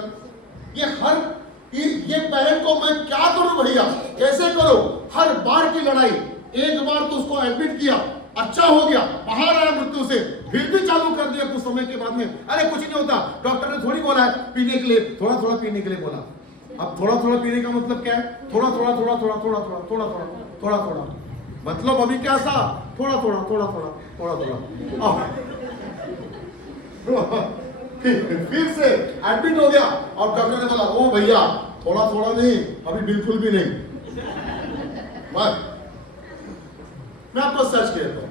ये बहन को मैं क्या करूं भैया, कैसे करूं? हर बार की लड़ाई, एक बार तो उसको एडमिट किया, अच्छा हो गया, बाहर आया मृत्यु से, फिर भी चालू कर दिया कुछ समय के बाद में, अरे कुछ नहीं होता, डॉक्टर ने थोड़ी बोला है पीने के लिए, थोड़ा थोड़ा पीने के लिए बोला। अब थोड़ा थोड़ा पीने का मतलब क्या है? थोड़ा थोड़ा थोड़ा थोड़ा थोड़ा थोड़ा थोड़ा थोड़ा थोड़ा थोड़ा, मतलब अभी क्या सा थोड़ा थोड़ा थोड़ा थोड़ा थोड़ा थोड़ा, फिर से एडमिट हो गया और डॉक्टर ने बोला ओ भैया थोड़ा थोड़ा नहीं, अभी बिल्कुल भी नहीं। मैं आपको सच कहता हूं,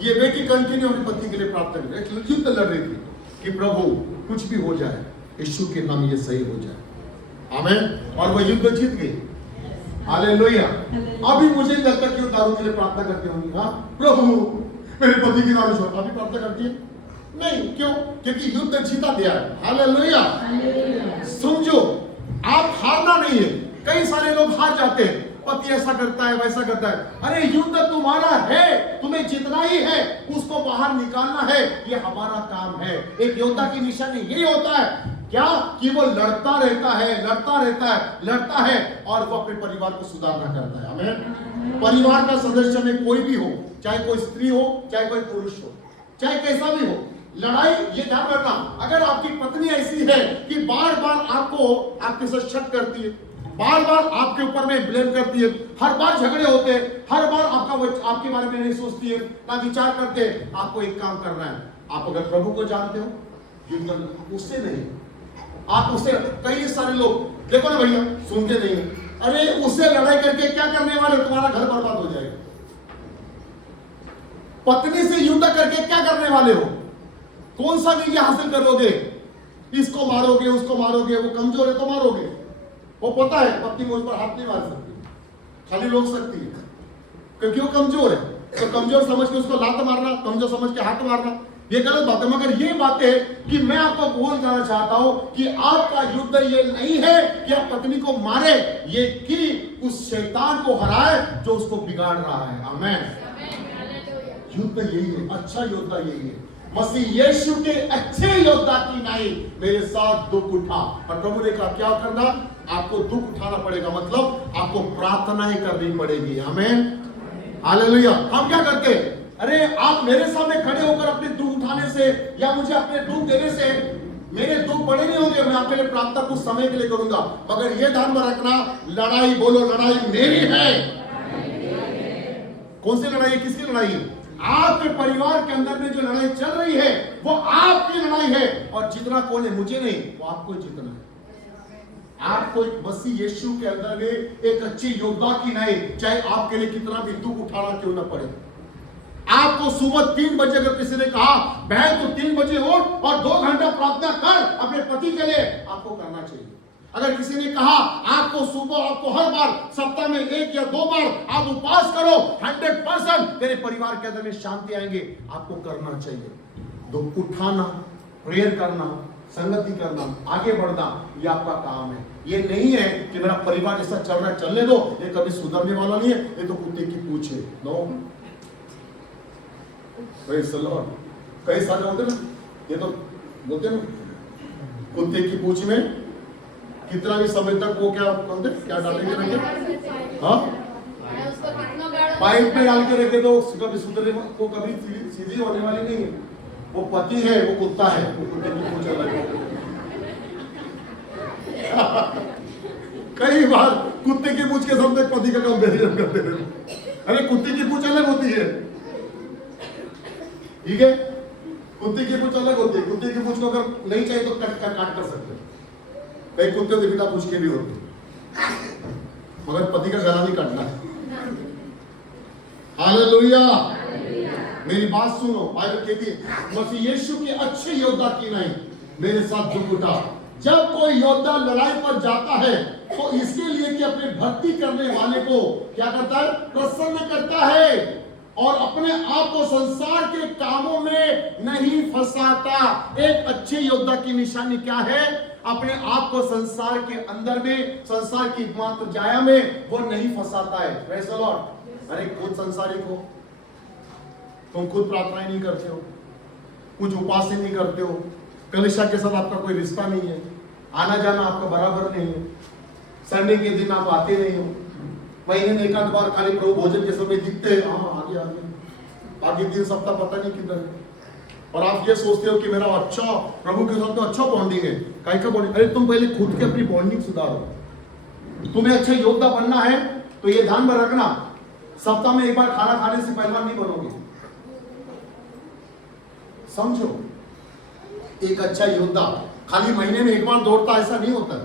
ये बेटी कंटिन्यू अपने पति के लिए प्रार्थना कर रही थी, युद्ध लड़ रही थी कि प्रभु कुछ भी हो जाए, यीशु के नाम ये सही हो जाए। आमीन। और वह युद्ध जीत गई। हालेलुया। अभी मुझे लगता है कि वो दारू के लिए प्रार्थना करती होंगी। हाँ प्रभु मेरे पति की दारू छोड़, अभी प्रार्थना करती है? नहीं। क्यों? क्योंकि युद्ध जीता दिया है। हालेलुया। समझो, आप हारना नहीं है। कई सारे लोग हार जाते हैं, पति ऐसा करता है वैसा करता है, अरे युद्ध तुम्हारा है, तुम्हें जितना ही है उसको बाहर निकालना है, ये हमारा काम है। एक योद्धा की निशानी यही होता है क्या कि वो लड़ता रहता है और वो अपने परिवार को सुधारना करता है। आमीन। परिवार का सदस्य में कोई भी हो, चाहे कोई स्त्री हो, चाहे कोई पुरुष हो, चाहे कैसा भी हो, लड़ाई, ये ध्यान रखना, अगर आपकी पत्नी ऐसी है कि बार बार आपको आपके साथ शक करती है, बार बार आपके ऊपर में ब्लेम करती है, हर बार झगड़े होते हैं, हर बार आपके बारे में नहीं सोचती है, ना विचार करते, आपको एक काम करना है, आप अगर प्रभु को जानते हो, युद्ध उससे नहीं, आप उससे, कई सारे लोग देखो ना भैया सुनते नहीं, अरे उससे लड़ाई करके क्या करने वाले, तुम्हारा घर बर्बाद हो जाएगा। पत्नी से युद्ध करके क्या करने वाले हो? कौन सा विजय हासिल करोगे? इसको मारोगे, उसको मारोगे, वो कमजोर है तो मारोगे, वो पता है पत्नी मुझ पर हाथ नहीं मार सकती, खाली लोग सकती है क्योंकि वो कमजोर है, तो कमजोर समझ के उसको लात मारना, कमजोर समझ के हाथ मारना, ये गलत बात है। मगर ये बात है कि मैं आपको बोल जाना चाहता हूं कि आपका युद्ध ये नहीं है कि आप पत्नी को मारे, ये कि उस शैतान को हराए जो उसको बिगाड़ रहा है। आमीन। युद्ध यही है, अच्छा योद्धा यही है। मसीह यीशु के अच्छे योद्धा की नहीं मेरे साथ दुख उठा। और प्रभु ने कहा क्या करना, आपको दुख उठाना पड़ेगा, मतलब आपको प्रार्थनाएं करनी पड़ेगी। आमीन, हालेलुया। हम क्या करते, अरे आप मेरे सामने खड़े होकर अपने दुख उठाने से या मुझे अपने दुख देने से मेरे दुख बड़े नहीं होंगे, मैं आपके लिए प्रार्थना कुछ समय के लिए करूंगा। मगर ये ध्यान में रखना, लड़ाई बोलो, लड़ाई मेरी है। कौन सी लड़ाई है, किसकी लड़ाई है? आपके परिवार के अंदर में जो लड़ाई चल रही है वो आपकी लड़ाई है। और जीतना कौन है, मुझे नहीं, वो आपको जीतना है। आपको एक मसीह यीशु के अंदर में एक अच्छे योद्धा की नहीं, चाहे आपके लिए कितना भी दुख उठाना क्यों ना पड़े। आपको सुबह 3 बजे अगर किसी ने कहा बहन तो 3 बजे उठ और 2 घंटा प्रार्थना कर अपने पति के लिए, आपको करना चाहिए। अगर किसी ने कहा आपको सुबह, आपको हर बार सप्ताह में 1 या 2 बार आप उपवास करो, 100% तेरे परिवार के अंदर में शांति आएंगे, आपको करना चाहिए। दुख उठाना, प्रेयर करना, संगति करना, आगे बढ़ना, ये आपका काम है। ये नहीं है कि मेरा परिवार ऐसा चल रहा है चलने दो, ये कभी सुधरने वाला नहीं है, ये तो कुत्ते की पूंछ है। नो, कई सारे होते ना, ये तो बोलते ना कुत्ते की पूंछ में कितना भी समय तक वो क्या बोलते, क्या डालेंगे रखे, हाँ पाइप में डाल के रखे तो कभी सुधरने को कभी सीधी होने वाली नहीं है। वो पति है, वो कुत्ता है, वो कुत्ते की पूंछ अलग है। कई बार कुत्ते की पूंछ के सामने पति का कंपैरिजन करते हैं। अरे कुत्ते की पूंछ अलग होती है, ठीक है, कुत्ते की पूंछ अलग होती है। कुत्ते की पूंछ को अगर नहीं चाहिए तो काट कर सकते हैं। कई कुत्ते तो बिना पूंछ के भी होते, मगर पति का गला नहीं काटना है। हालेलुया, मेरी बात सुनो, बाइबल कहती है मसीह यीशु के अच्छे योद्धा की नहीं मेरे साथ दुख उठा। जब कोई योद्धा लड़ाई पर जाता है तो इसके लिए कि अपने भक्ति करने वाले को क्या करता है, प्रसन्न करता है और अपने आप को संसार के कामों में नहीं फंसाता। एक अच्छे योद्धा की निशानी क्या है, अपने आप को संसार के अंदर में, संसार की मात्र जाया में वो नहीं फंसाता है। Praise the Lord. अरे खुद संसारिक हो, तुम खुद प्रार्थनाएं नहीं करते हो, कुछ उपास नहीं करते हो, कलीसिया के साथ आपका कोई रिश्ता नहीं है, आना जाना आपका बराबर नहीं है, संडे के दिन आप आते नहीं हो, महीने में 1 बार खाली प्रभु भोजन के समय दिखते हैं, हाँ आगे बाकी 3 सप्ताह पता नहीं किधर है। और आप ये सोचते हो कि मेरा अच्छा प्रभु के साथ तो अच्छा बॉन्डिंग है। काहे का बॉन्डिंग? अरे तुम पहले खुद के अपनी बॉन्डिंग सुधारो। तुम्हें अच्छा योद्धा बनना है तो ये ध्यान में रखना, सप्ताह में 1 बार खाना खाने से पहलवान नहीं बनोगे। समझो, एक अच्छा योद्धा खाली महीने में 1 बार दौड़ता ऐसा नहीं होता।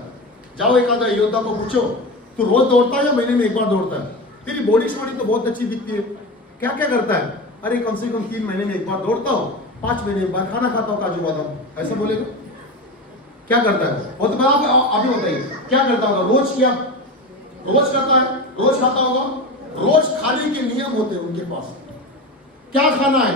जाओ एक आधा योद्धा को पूछो तो रोज दौड़ता है या महीने में 1 बार दौड़ता है? तेरी बॉडी शॉडी तो बहुत अच्छी दिखती है, क्या क्या करता है? अरे कम से कम 3 महीने में 1 बार दौड़ता हो, 5 महीने में 1 बार खाना खाता हो काजू बादाम, ऐसा बोलेगा? क्या करता है वो तो आप अभी बताइए, क्या करता होगा? रोज क्या रोज करता है? रोज खाता होगा। रोज खाने के नियम होते हैं उनके पास, क्या खाना है,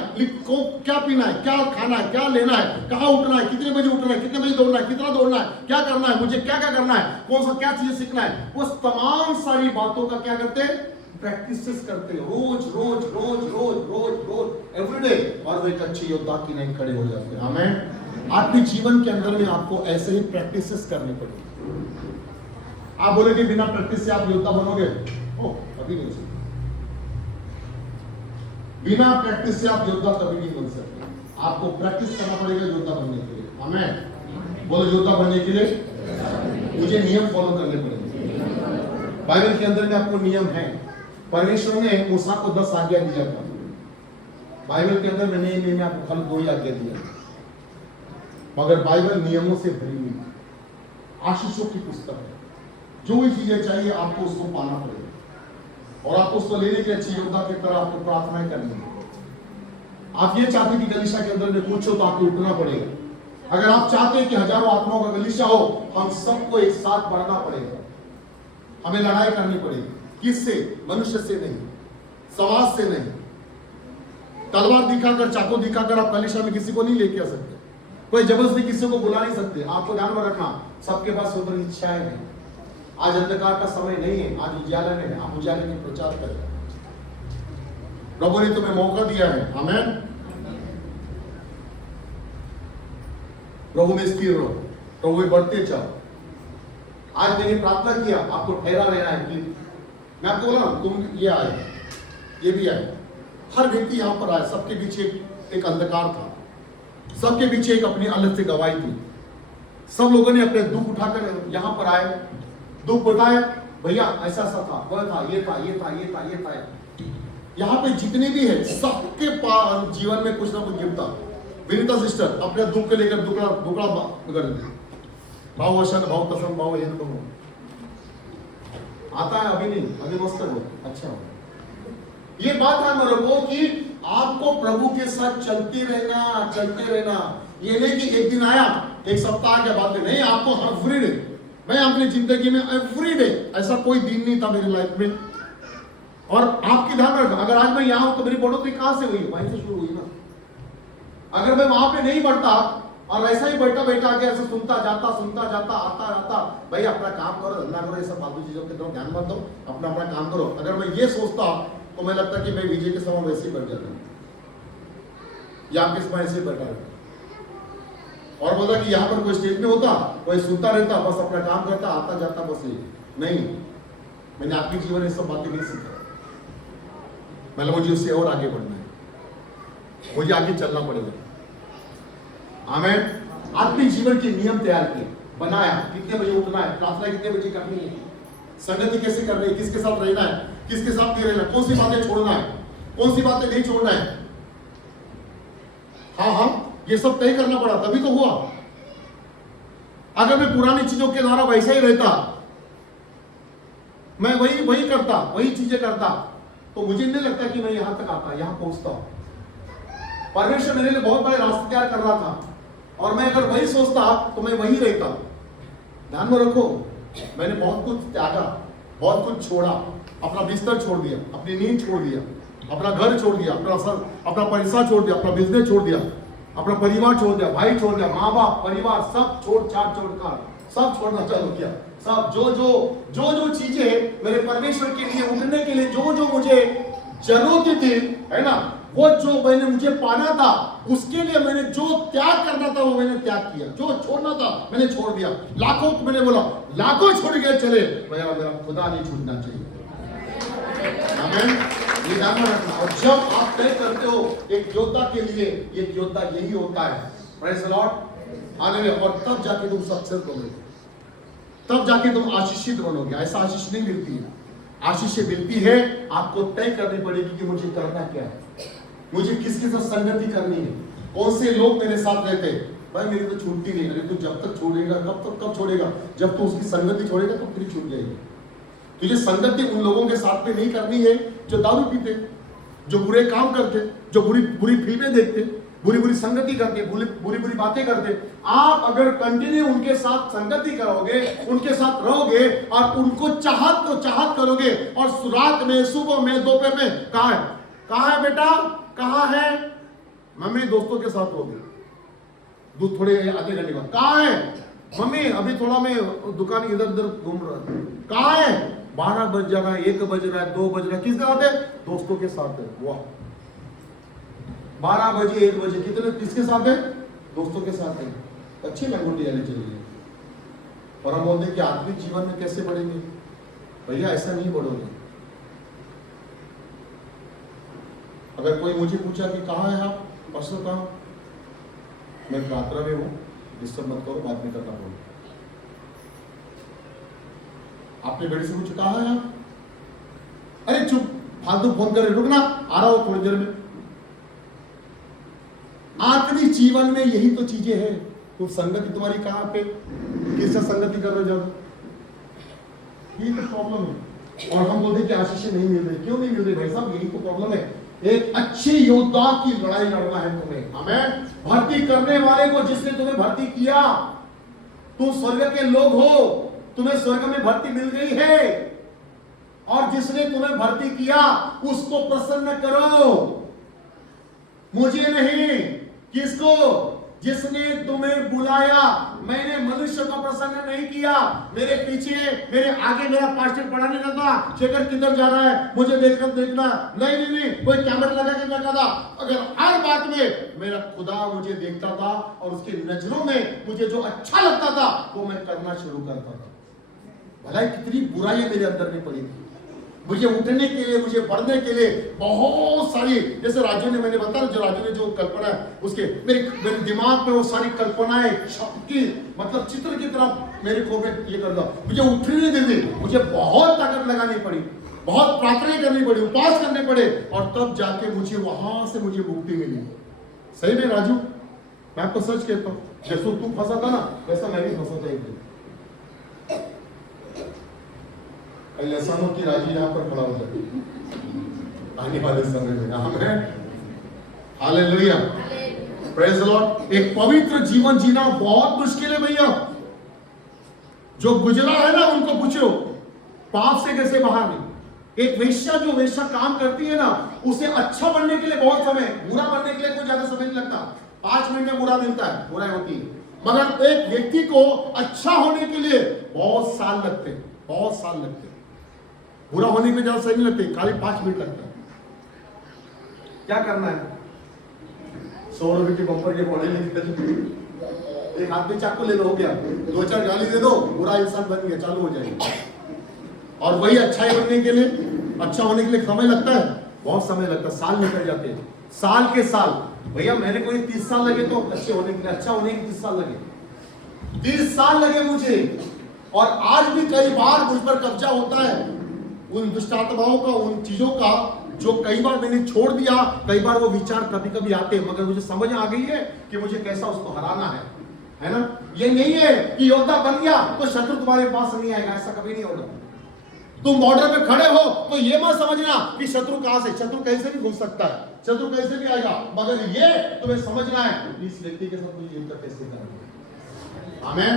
क्या पीना है, क्या खाना है, क्या लेना है, कहाँ उठना है, कितने बजे उठना है, कितने बजे दौड़ना है, कितना दौड़ना है, क्या करना है, मुझे क्या क्या करना है, कौन सा क्या चीजें सीखना है, उस तमाम सारी बातों का क्या करते हैं, प्रैक्टिस करते हैं रोज रोज रोज रोज रोज रोज एवरीडे, और वो एक अच्छे योद्धा की नहीं खड़े हो जाते हैं। आमीन। आपके जीवन के अंदर में आपको ऐसे ही प्रैक्टिस करनी पड़ेगी। आप बोलोगे बिना प्रैक्टिस से आप योद्धा बनोगे? ओ कभी नहीं सकते। बिना प्रैक्टिस से आप योद्धा कभी नहीं बन सकते। आपको प्रैक्टिस करना पड़ेगा योद्धा बनने के लिए। आमीन। बोलो योद्धा बनने के लिए मुझे नियम फॉलो करने पड़ेंगे। बाइबल के अंदर में आपको नियम है। परमेश्वर ने मूसा को 10 आज्ञा दिया था। बाइबल के अंदर में नए में आपको खाली 2 ही आज्ञा दिया, मगर बाइबल नियमों से भरी हुई आशीषों की पुस्तक है। जो भी चीजें चाहिए आपको उसको पाना पड़ेगा और आपको उसको लेने के अच्छे योद्धा की तरह आपको प्रार्थनाएं करनी है। आप ये चाहते कि कलीसिया के अंदर में कुछ हो तो आपको उठना पड़ेगा। अगर आप चाहते हैं कि हजारों आत्माओं का कलीसिया हो, हम सबको एक साथ बढ़ना पड़ेगा। हमें लड़ाई करनी पड़ेगी। किससे? मनुष्य से नहीं, समाज से नहीं। तलवार दिखाकर, चाकू दिखाकर आप कलीसिया में किसी को नहीं लेके आ सकते। कोई जबरदस्ती किसी को बुला नहीं सकते। आपको ध्यान में रखना, सबके पास स्वतंत्र इच्छाएं हैं। आज अंधकार का समय नहीं है, आज उजाला में है। आप उजाले में प्रचार करें। प्रभु ने तुम्हें मौका दिया है। आमेन। प्रभु में स्थिर रहो, प्रभु में बढ़ते जाओ। आज मैंने प्रार्थना किया आपको ठहरा रहना है। मैं आपको बोला तुम ये आए, ये भी आए, हर व्यक्ति यहाँ पर आया, सबके पीछे एक अंधकार था, सबके पीछे एक अपनी अलग से गवाही थी। सब लोगों ने अपने दुख उठाकर यहाँ पर आए, दुख उठाए, भैया ऐसा ऐसा था, वह था, ये था, ये था, ये था, ये था। यहाँ पे जितने भी है सबके पास जीवन में कुछ ना कुछ गिरता। विनीता सिस्टर अपने दुख के लेकर दुकड़ा कर देती, भाव वशन भाव तसम भाव ये तो आता है, अभी नहीं, अभी मस्त हो, अच्छा हो। ये बात ध्यान में रखो कि आपको प्रभु के साथ चलते रहना। ये नहीं कि एक दिन आया, एक सप्ताह के बाद नहीं, आपको एवरी डे। मैं अपनी जिंदगी में एवरी डे, ऐसा कोई दिन नहीं था मेरी लाइफ में। और आपकी ध्यान रखना, अगर आज मैं यहाँ हूं तो मेरी बढ़ोतरी कहां से हुई? वहीं से शुरू हुई ना। अगर मैं वहां पे नहीं बढ़ता और ऐसा ही बैठा के ऐसे सुनता जाता आता, भाई अपना काम करो, धंधा करो, ये सब फालतू चीजों के तरफ ध्यान मत दो, अपना काम करो। अगर मैं ये सोचता तो मैं लगता कि मैं विजय के समय वैसे ही बैठ जाता, या आपके समय ऐसे बैठा रहता और बोलता कि यहाँ पर कोई स्टेज में होता, कोई सुनता रहता, बस अपना काम करता, आता जाता, बस ये नहीं। मैंने आपके जीवन में सब बातें नहीं सीखा। मतलब मुझे उससे और आगे बढ़ना है, मुझे आगे चलना पड़ेगा। आमेन। आपके जीवन के नियम तैयार किए, बनाया, कितने बजे उठना है, प्रार्थना कितने बजे करनी है, संगति कैसे करनी है, किसके साथ रहना है, किसके साथ नहीं रहना, कौन सी बातें छोड़ना है, कौन सी बातें नहीं छोड़ना है। हाँ, ये सब तय करना पड़ा, तभी तो हुआ। अगर मैं पुरानी चीजों के द्वारा वैसा ही रहता, मैं वही करता, वही चीजें करता, तो मुझे नहीं लगता कि मैं यहां तक आता, यहां पहुंचता। परमेश्वर मेरे लिए बहुत बड़े रास्ते तैयार कर रहा था, और मैं अगर वही सोचता तो मैं वही रहता। ध्यान में रखो, मैंने बहुत कुछ त्यागा, बहुत कुछ छोड़ा, अपना बिस्तर छोड़ दिया, अपनी नींद छोड़ दिया, अपना घर छोड़ दिया, अपना पैसा छोड़ दिया, अपना बिजनेस छोड़ दिया, अपना परिवार छोड़ दिया, भाई छोड़ दिया, माँ बाप, परिवार सब छोड़कर सब छोड़ना चालू किया। सब जो चीजें मेरे परमेश्वर के लिए उठने के लिए जो मुझे जरूरत थी, है ना, वो जो मैंने मुझे पाना था, उसके लिए मैंने जो त्याग करना था वो मैंने त्याग किया, जो छोड़ना था मैंने छोड़ दिया। लाखों, मैंने बोला लाखों छोड़ गए, चले, मेरा खुदा नहीं छूटना चाहिए। आमीन। ये ध्यान रखना। और जब आप तय करते हो एक योद्धा के लिए, एक योद्धा यही होता है, प्रेज़ द लॉर्ड, हालेलुया। और तब जाके तुम सक्सेस बनोगे, तब जाके तुम आशीषित बनोगे। ऐसा आशीष नहीं मिलती है, आशीष मिलती है आपको तय करनी पड़ेगी कि मुझे करना क्या है, मुझे किसके साथ संगति करनी है, कौन से लोग मेरे साथ रहते हैं। भाई मेरी तो छूटती नहीं। अरे तू जब तक छोड़ेगा, कब छोड़ेगा? जब तू उसकी संगति छोड़ेगा तो तेरी छूट जाएगी। तुझे संगति उन लोगों के साथ में नहीं करनी है जो दारू पीते, जो बुरे काम करते, जो बुरी फिल्में देखते, बुरी संगति करते, बुरी बातें करते। आप अगर कंटिन्यू उनके साथ संगति करोगे, उनके साथ रहोगे और उनको चाहत करोगे, और रात में, सुबह में, दोपहर में, कहाँ है बेटा, कहाँ है मम्मी, दोस्तों के साथ होगी, दूध थोड़े आधे घंटे बाद, कहाँ है मम्मी, अभी थोड़ा मैं दुकान इधर उधर घूम रहा हूं, कहाँ है, 12 बज रहा है, 1 बज रहा है, 2 बज रहा है, किसके साथ है? दोस्तों के साथ है। वाह, 12 बजे 1 बजे कितने किसके साथ है? दोस्तों के साथ है। अच्छी लंगोटी आनी चाहिए। और हम बोलते कि आत्मिक जीवन में कैसे बढ़ेंगे? भैया ऐसा नहीं बढ़ोगे। अगर कोई मुझे पूछा कि कहाँ है आप, परसों कहाँ, मैं प्रार्थना में हूं, डिस्टर्ब मत करो, बाद में करना पड़ेगा। आपने बेटे से पूछा कहाँ है आप, अरे चुप, फालतू फोन कर रहे, रुकना, आ रहा हो थोड़ी देर में। आत्मिक जीवन में यही तो चीजें हैं। तो संगति तुम्हारी कहाँ पे, किससे संगति कर रहे जाओ, यही तो प्रॉब्लम है। और हम बोलते कि आशीष नहीं मिल रही, क्यों नहीं मिल रही भाई साहब? यही तो प्रॉब्लम है। एक अच्छे योद्धा की लड़ाई लड़ना है तुम्हें। हमें भर्ती करने वाले को, जिसने तुम्हें भर्ती किया, तुम स्वर्ग के लोग हो, तुम्हें स्वर्ग में भर्ती मिल गई है, और जिसने तुम्हें भर्ती किया उसको प्रसन्न करो। मुझे नहीं, किसको? जिसने तुम्हें बुलाया। मैंने मनुष्य को प्रसन्न नहीं किया। मेरे पीछे मेरे आगे मेरा पास्टर पढ़ाने का था, शेखर किधर जा रहा है मुझे देखना नहीं, कोई कैमरा लगा के देखा था। अगर हर बात में मेरा खुदा मुझे देखता था और उसकी नजरों में मुझे जो अच्छा लगता था वो मैं करना शुरू करता था। भला कितनी बुराई मेरे अंदर में पड़ी थी। मुझे उठने के लिए, मुझे पढ़ने के लिए बहुत सारी, जैसे राजू ने, मैंने बताया जो राजू ने जो कल्पना है उसके मेरे दिमाग में वो सारी कल्पनाएं की मतलब चित्र की तरह मेरे को में ये कर दो। मुझे उठने नहीं देते, मुझे बहुत ताकत लगानी पड़ी, बहुत प्रार्थना करनी पड़ी, उपवास करने पड़े और तब जाके मुझे वहां से मुझे मुक्ति मिली। सही में राजू, मैं आपको सच कहता हूँ, जैसे तू फंसा था ना वैसा मैं भी फंसा था एक दिन। लसानों की राजी यहाँ पर खड़ा हो जाए आने वाले समय में। आमीन, हालेलुया, प्रेज द लॉर्ड। एक पवित्र जीवन जीना बहुत मुश्किल है भैया। जो गुजरा है ना उनको पूछो पाप से कैसे बाहर नहीं। एक वेश्या जो वेश्या काम करती है ना, उसे अच्छा बनने के लिए बहुत समय, बुरा बनने के लिए कोई ज्यादा समय नहीं लगता। 5 मिनट में बुरा मिलता है, बुराई होती है। मगर एक व्यक्ति को अच्छा होने के लिए बहुत साल लगते हैं, बहुत साल लगते हैं। बुरा होने में ज्यादा सही नहीं लगते, खाली 5 मिनट लगता है। क्या करना है? 100 रुपए के बम्पर के पौधे लेके एक हाथ में चाकू ले लो, हो गया। 2-4 गाली दे दो, बुरा इंसान बन गया, चालू हो जाएगा। और वही अच्छाई बनने के लिए, अच्छा होने के लिए समय लगता है, बहुत समय लगता है, साल निकल जाते हैं, साल के साल। भैया मेरे को 30 साल लगे तो अच्छे होने के लिए, अच्छा होने के 30 साल लगे, 30 साल लगे मुझे। और आज भी कई बार मुझ पर कब्जा होता है उन दुष्ट आत्माओं का, उन चीजों का जो कई बार मैंने छोड़ दिया। कई बार वो विचार कभी कभी आते हैं, मगर मुझे समझ आ गई है कि मुझे कैसा उसको हराना है ना। ये नहीं है कि योद्धा बन गया तो शत्रु तुम्हारे पास नहीं आएगा, ऐसा कभी नहीं होगा। तुम बॉर्डर पे खड़े हो तो ये मत समझना कि शत्रु कहां से, शत्रु कैसे भी घुस सकता है, शत्रु कैसे भी आएगा, मगर ये तुम्हें समझना है इस व्यक्ति के साथ मुझे युद्ध कैसे करना है। आमीन।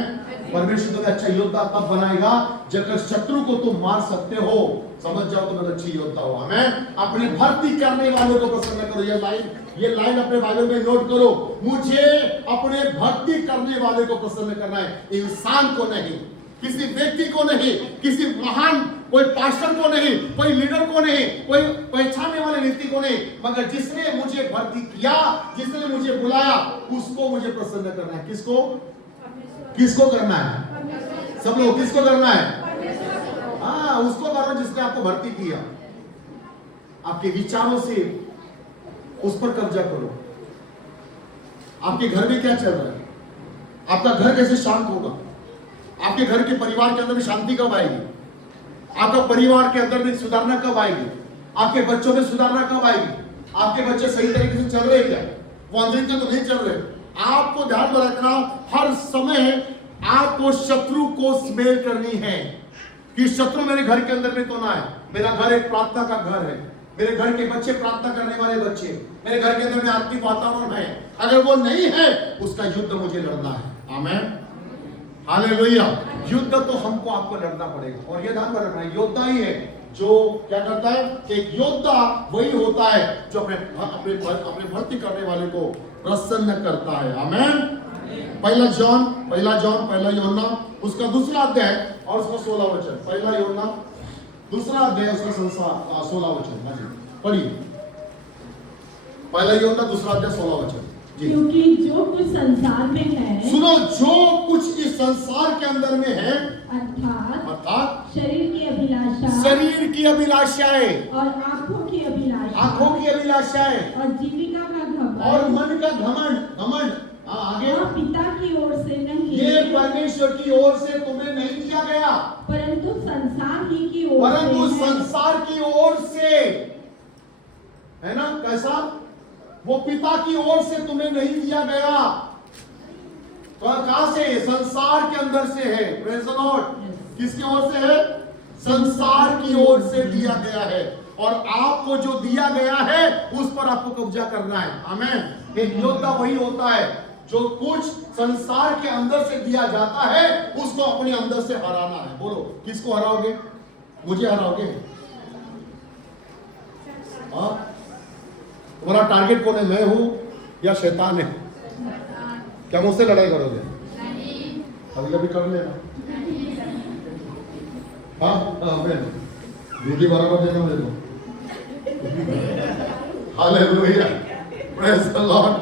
परमेश्वर तुम्हें अच्छा योद्धा तब बनाएगा जब शत्रु को तुम मार सकते हो। समझ जाओ तुम अच्छी योद्धा हो। आमीन। अपने भक्ति करने वालों को प्रसन्न करो। ये लाइन अपने बाइबल में नोट करो। मुझे अपने भक्ति करने वाले को प्रसन्न करना है, इंसान को नहीं, किसी व्यक्ति को नहीं, किसी महान कोई पास्टर को नहीं, कोई लीडर को नहीं, कोई पहचानने वाले व्यक्ति को नहीं, मगर जिसने मुझे भक्ति किया, जिसने मुझे बुलाया, उसको मुझे प्रसन्न करना है। किसको करना है? सब लोग किसको करना है? हाँ, उसको करो जिसने आपको भर्ती किया। आपके विचारों से उस पर कब्जा करो। आपके घर में क्या चल रहा है? आपका घर कैसे शांत होगा? आपके घर के परिवार के अंदर में शांति कब आएगी? आपका परिवार के अंदर में सुधारना कब आएगी? आपके बच्चों में सुधारना कब आएगी? आपके बच्चे सही तरीके से चल रहे हैं क्या? वो अंदर तो नहीं चल रहे। आपको ध्यान में रखना, हर समय आपको शत्रु को स्मेल करनी है कि शत्रु मेरे घर के अंदर में तो ना है। मेरा घर एक प्रार्थना का घर है, मेरे घर के बच्चे प्रार्थना करने वाले बच्चे, मेरे घर के अंदर में आत्मिक वातावरण है। अगर वो नहीं है, उसका युद्ध मुझे लड़ना है। आमीन, हालेलुया। युद्ध तो हमको आपको लड़ना पड़ेगा। और ये ध्यान में रखना, योद्धा ही है जो क्या करता है। एक योद्धा वही होता है जो अपने भक्ति करने वाले को प्रसन्न करता है। आमीन। पहला यूहन्ना उसका दूसरा अध्याय और उसका 16 वचन। पहला यूहन्ना दूसरा अध्याय उसका 16 वचन पढ़िए। पहला यूहन्ना दूसरा अध्याय 16 वचन। क्योंकि जो कुछ संसार में है, सुनो, जो कुछ इस संसार के अंदर में है, अर्थात शरीर की अभिलाषाएं और आंखों की अभिलाषाएं और जीविका का घमंड और मन का घमंड आगे पिता की ओर से नहीं, ये परमेश्वर की ओर से तुम्हें नहीं दिया गया, परंतु संसार ही की ओर से है ना। कैसा? वो पिता की ओर से तुम्हें नहीं दिया गया। तो कहां से? संसार के अंदर से है। Praise the Lord. किसकी ओर से है? संसार की ओर से दिया गया है। और आपको जो दिया गया है उस पर आपको कब्जा करना है। आमीन। एक योद्धा वही होता है जो कुछ संसार के अंदर से दिया जाता है उसको अपने अंदर से हराना है। बोलो, किसको हराओगे? मुझे हराओगे? तुम्हारा टारगेट कौन है? मैं हूं या शैतान है? क्या मुझसे लड़ाई करोगे? कभी कभी कर लेना। हाँ आमीन। दूधी बराबर देना मुझे को। Hallelujah, praise the Lord.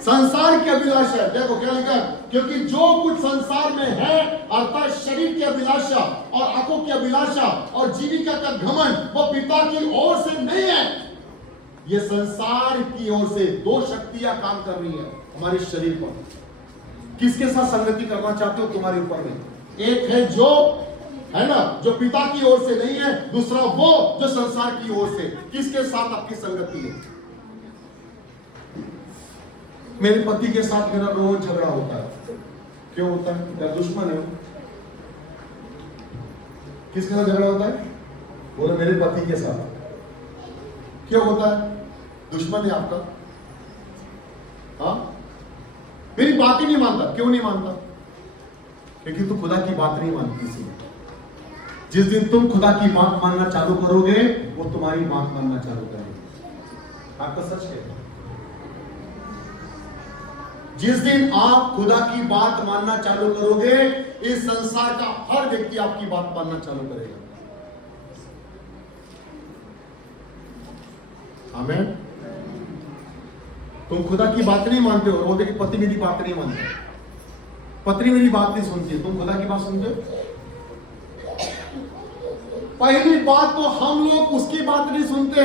संसार की अभिलाषा, देखो क्या लिखा है, क्योंकि जो कुछ संसार में है अर्थात शरीर की अभिलाषा और आंखों की अभिलाषा और जीविका का घमंड, वो पिता की ओर से नहीं है, ये संसार की ओर से। दो शक्तियां काम कर रही है हमारे शरीर पर। किसके साथ संगति करना चाहते हो तुम्हारे ऊपर में? एक है जो है ना, जो पिता की ओर से नहीं है, दूसरा वो जो संसार की ओर से। किसके साथ आपकी संगति है? मेरे पति के साथ मेरा रोज झगड़ा होता है। क्यों होता है? क्या दुश्मन है? किसके साथ झगड़ा होता है? बोले मेरे पति के साथ। क्यों होता है? दुश्मन है आपका। हाँ, मेरी बात ही नहीं मानता। क्यों नहीं मानता? क्योंकि तू खुदा की बात नहीं मानती। इसलिए जिस दिन तुम खुदा की बात मानना चालू करोगे, वो तुम्हारी बात मानना चालू करेगा। आपका सच है। जिस दिन आप खुदा की बात मानना चालू करोगे, इस संसार का हर व्यक्ति आपकी बात मानना चालू करेगा। आमीन। तुम खुदा की बात नहीं मानते हो, बोलते कि पति मेरी बात नहीं मानते, पत्नी मेरी बात नहीं सुनती। तुम खुदा की बात सुनते हो? पहली बात तो हम लोग उसकी बात नहीं सुनते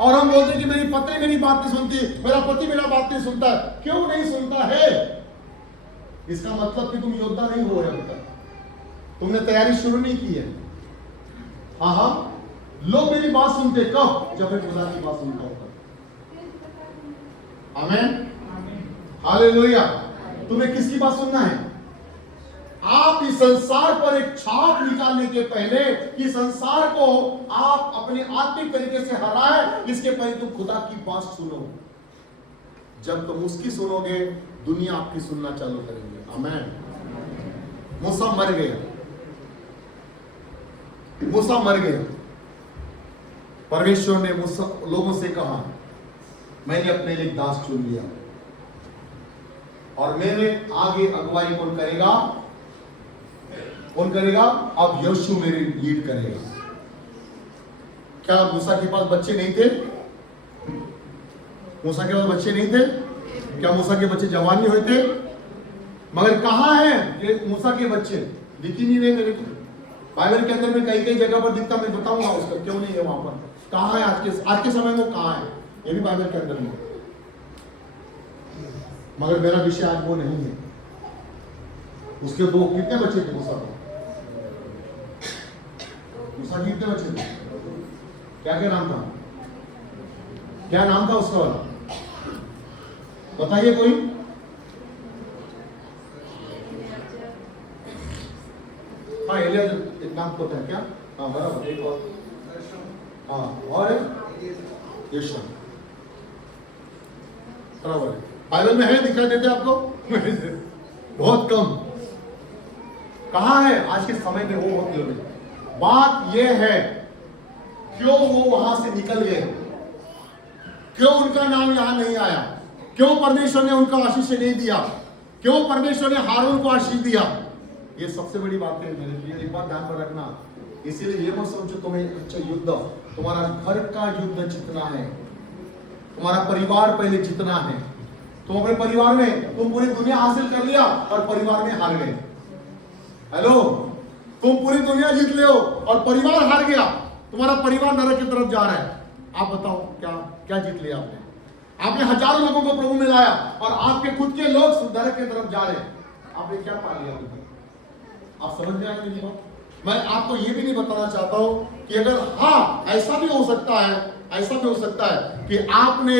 और हम बोलते कि मेरी पत्नी मेरी बात नहीं सुनती, मेरा पति मेरा बात नहीं सुनता। क्यों नहीं सुनता है? इसका मतलब कि तुम योद्धा नहीं हो रहे हो, तुमने तैयारी शुरू नहीं की है। हाँ हाँ, लोग मेरी बात सुनते कब? जब मैं खुदा की बात सुनता हूं। आमीन, हालेलुया। तुम्हें किसकी बात सुनना है? आप इस संसार पर एक छाप निकालने के पहले कि संसार को आप अपने आत्मिक तरीके से हराए, इसके पहले तुम खुदा की बात सुनो। जब तुम उसकी सुनोगे, दुनिया आपकी सुनना चालू करेंगे। आमीन। मूसा मर गया, मूसा मर गया। परमेश्वर ने मूसा लोगों से कहा, मैंने अपने लिए दास चुन लिया और मेरे आगे अगुवाई कौन करेगा? कौन करेगा? अब यीशु मेरी लीड करेगा। क्या मूसा के पास बच्चे नहीं थे? मूसा के पास बच्चे नहीं थे? क्या मूसा के बच्चे जवान नहीं हुए थे? मगर कहां है ये मूसा के बच्चे? दिख ही नहीं रहे मेरे को। बाइबल के अंदर में कई कई जगह पर दिखता, मैं बताऊंगा उसका क्यों नहीं है वहां पर। कहां है आज के समय में? कहां है? ये भी बाइबल के अंदर में। मगर मेरा विषय आज वो नहीं है। उसके दो कितने बच्चे थे मूसा को? मूसा के कितने बच्चे थे? क्या क्या नाम था? क्या नाम था उसका वाला? बताइए कोई। हाँ, एलियाजर एक नाम होता है क्या? हाँ बराबर, एक और। हाँ, और यीशु बराबर। बाइबल में है, दिखाई देते आपको? बहुत कम। कहां है आज के समय में वो होते हुए? बात यह है, क्यों वो वहां से निकल गए? क्यों उनका नाम यहां नहीं आया? क्यों परमेश्वर ने उनका आशीष नहीं दिया? क्यों परमेश्वर ने हारून को आशीष दिया? ये सबसे बड़ी बात है मेरे लिए। एक बात ध्यान पर रखना, इसीलिए ये मत समझो तुम्हें अच्छा युद्ध, तुम्हारा घर का युद्ध जितना है, तुम्हारा परिवार पहले जितना है। तुम अपने परिवार में तुम पूरी दुनिया हासिल कर लिया और परिवार में हार गए। हेलो, तुम पूरी दुनिया जीत ले हो और परिवार हार गया, तुम्हारा परिवार नरक की तरफ जा रहा है। आप बताओ क्या क्या जीत लिया आपने? आपने हजारों लोगों को प्रभु में लाया और आपके खुद के लोग नरक की तरफ जा रहे हैं। आपने क्या पा लिया? आप समझ में आए मेरी बात? मैं आपको ये भी नहीं बताना चाहता हूं कि अगर हाँ ऐसा भी हो सकता है, ऐसा भी हो सकता है कि आपने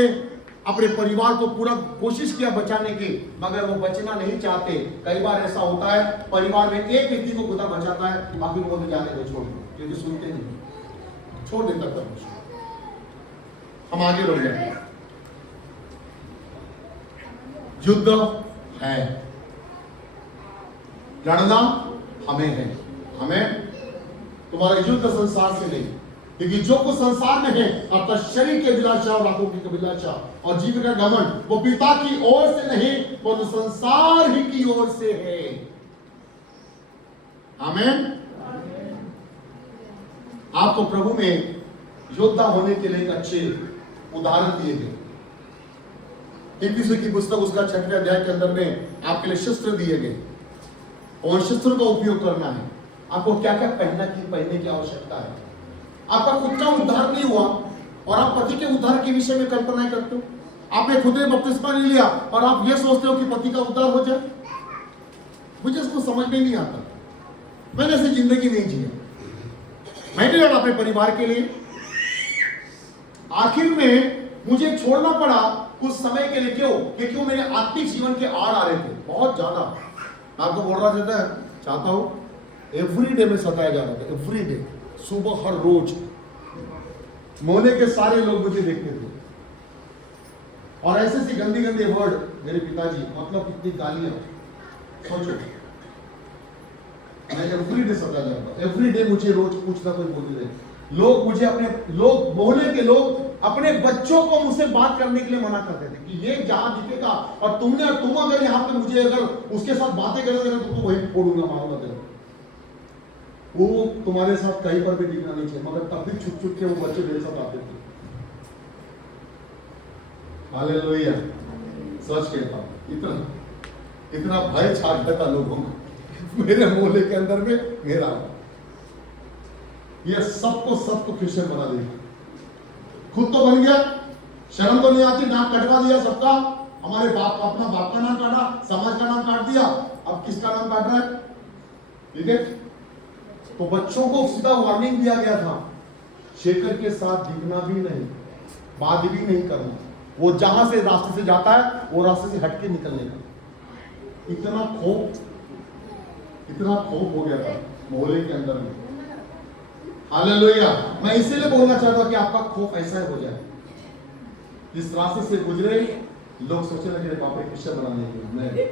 अपने परिवार को पूरा कोशिश किया बचाने की, मगर वो बचना नहीं चाहते। कई बार ऐसा होता है, परिवार में एक व्यक्ति को खुदा बचाता है, बाकी लोगों को जाने दो, छोड़ दो, क्योंकि सुनते नहीं, छोड़ देता था। हम आगे बढ़ जाए। युद्ध है, लड़ना हमें है। हमें तुम्हारा युद्ध संसार से नहीं, क्योंकि जो कुछ संसार में है, आपका शरीर की अभिलाषा और आंखों की अभिलाषा और जीव का घमंड, वो पिता की ओर से नहीं, वो तो संसार ही की ओर से है। आमीन। आपको प्रभु में योद्धा होने के लिए एक अच्छे उदाहरण दिए गए। इफिसियों की पुस्तक उसका 6वें अध्याय के अंदर में आपके लिए शस्त्र दिए गए और शस्त्र का उपयोग करना है। आपको क्या क्या पहनने की आवश्यकता है। आपका खुद का उद्धार नहीं हुआ और आप पति के उद्धार के विषय में कल्पना करते हो। आपने खुद ने बपतिस्मा नहीं लिया और आप ये सोचते हो कि पति का उद्धार हो जाए। मुझे इसको समझ में नहीं आता। मैंने ऐसी जिंदगी नहीं जी। मैंने लड़ा अपने परिवार के लिए, आखिर में मुझे छोड़ना पड़ा कुछ समय के लिए। क्यों? क्योंकि मेरे आत्मिक जीवन के आड़ आ रहे थे बहुत ज्यादा। आपको बोल रहा चाहता हूं एवरी डे में सताया जा रहा था। एवरी डे, सुबह हर रोज मोहल्ले के सारे लोग मुझे देखते थे और ऐसे गंदी गंदी वर्ड मेरे पिताजी, मतलब कितनी गालियां। सोचो, मैं एवरी डे सताया जा रहा था। एवरी डे मुझे रोज कुछ ना कुछ बोलते थे लोग। मुझे मोहल्ले के लोग अपने बच्चों को मुझसे बात करने के लिए मना करते थे कि ये जहां दिखेगा और तुम अगर यहाँ पे मुझे अगर उसके साथ बातें करोगे तो तुम वहीं फोड़ूंगा, मारूंगा तेरे। वो तुम्हारे साथ कहीं पर भी दिखना नहीं चाहिए, मगर तब भी छुप छुप के वो बच्चे मेरे साथ आते थे। हालेलुया। सच कहता हूं, इतना भय छा गया था लोगों को मेरे मोहल्ले के अंदर में। मेरा ये सबको क्रिश्चियन बना देगा। खुद तो बन गया, शर्म तो नहीं आती, नाम कटवा दिया सबका। हमारे बाप, अपना बाप का नाम काटा, समाज का नाम काट दिया, अब किसका नाम काट रहा है? ठीक है। तो बच्चों को सीधा वार्निंग दिया गया था, शेखर के साथ दिखना भी नहीं, बात भी नहीं करना। वो जहां से रास्ते से जाता है वो रास्ते से हटके निकलने का। इतना खौफ हो गया था मोहल्ले के अंदर में। हालेलुया। मैं इसीलिए बोलना चाहता हूं कि आपका खौफ ऐसा हो जाए, जिस रास्ते से गुजरे लोग सोचने लगे बाप रे क्रिश्चियन बनाने के लिए।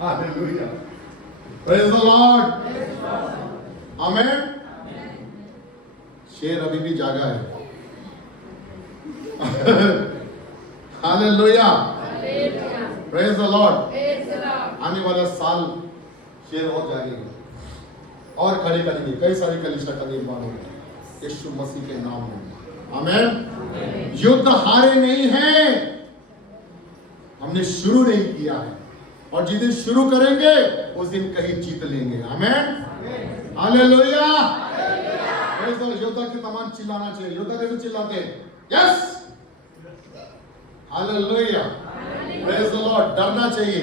हालेलुया, प्रेज द लॉर्ड, आमीन। शेर अभी भी जागा है। Hallelujah, praise the Lord. आने वाला साल शेर और जागेगा और खड़े करेंगे। कई सारी कलीसिया का निर्माण होगा यीशु मसीह के नाम में। आमीन। युद्ध हारे नहीं हैं, हमने शुरू नहीं किया है और जिस दिन शुरू करेंगे उस दिन कहीं जीत लेंगे। आमीन। हालेलुया। योद्धा के तमाम चिल्लाना चाहिए। योद्धा कैसे चिल्लाते हैं? Yes, hallelujah, praise the Lord. डरना चाहिए।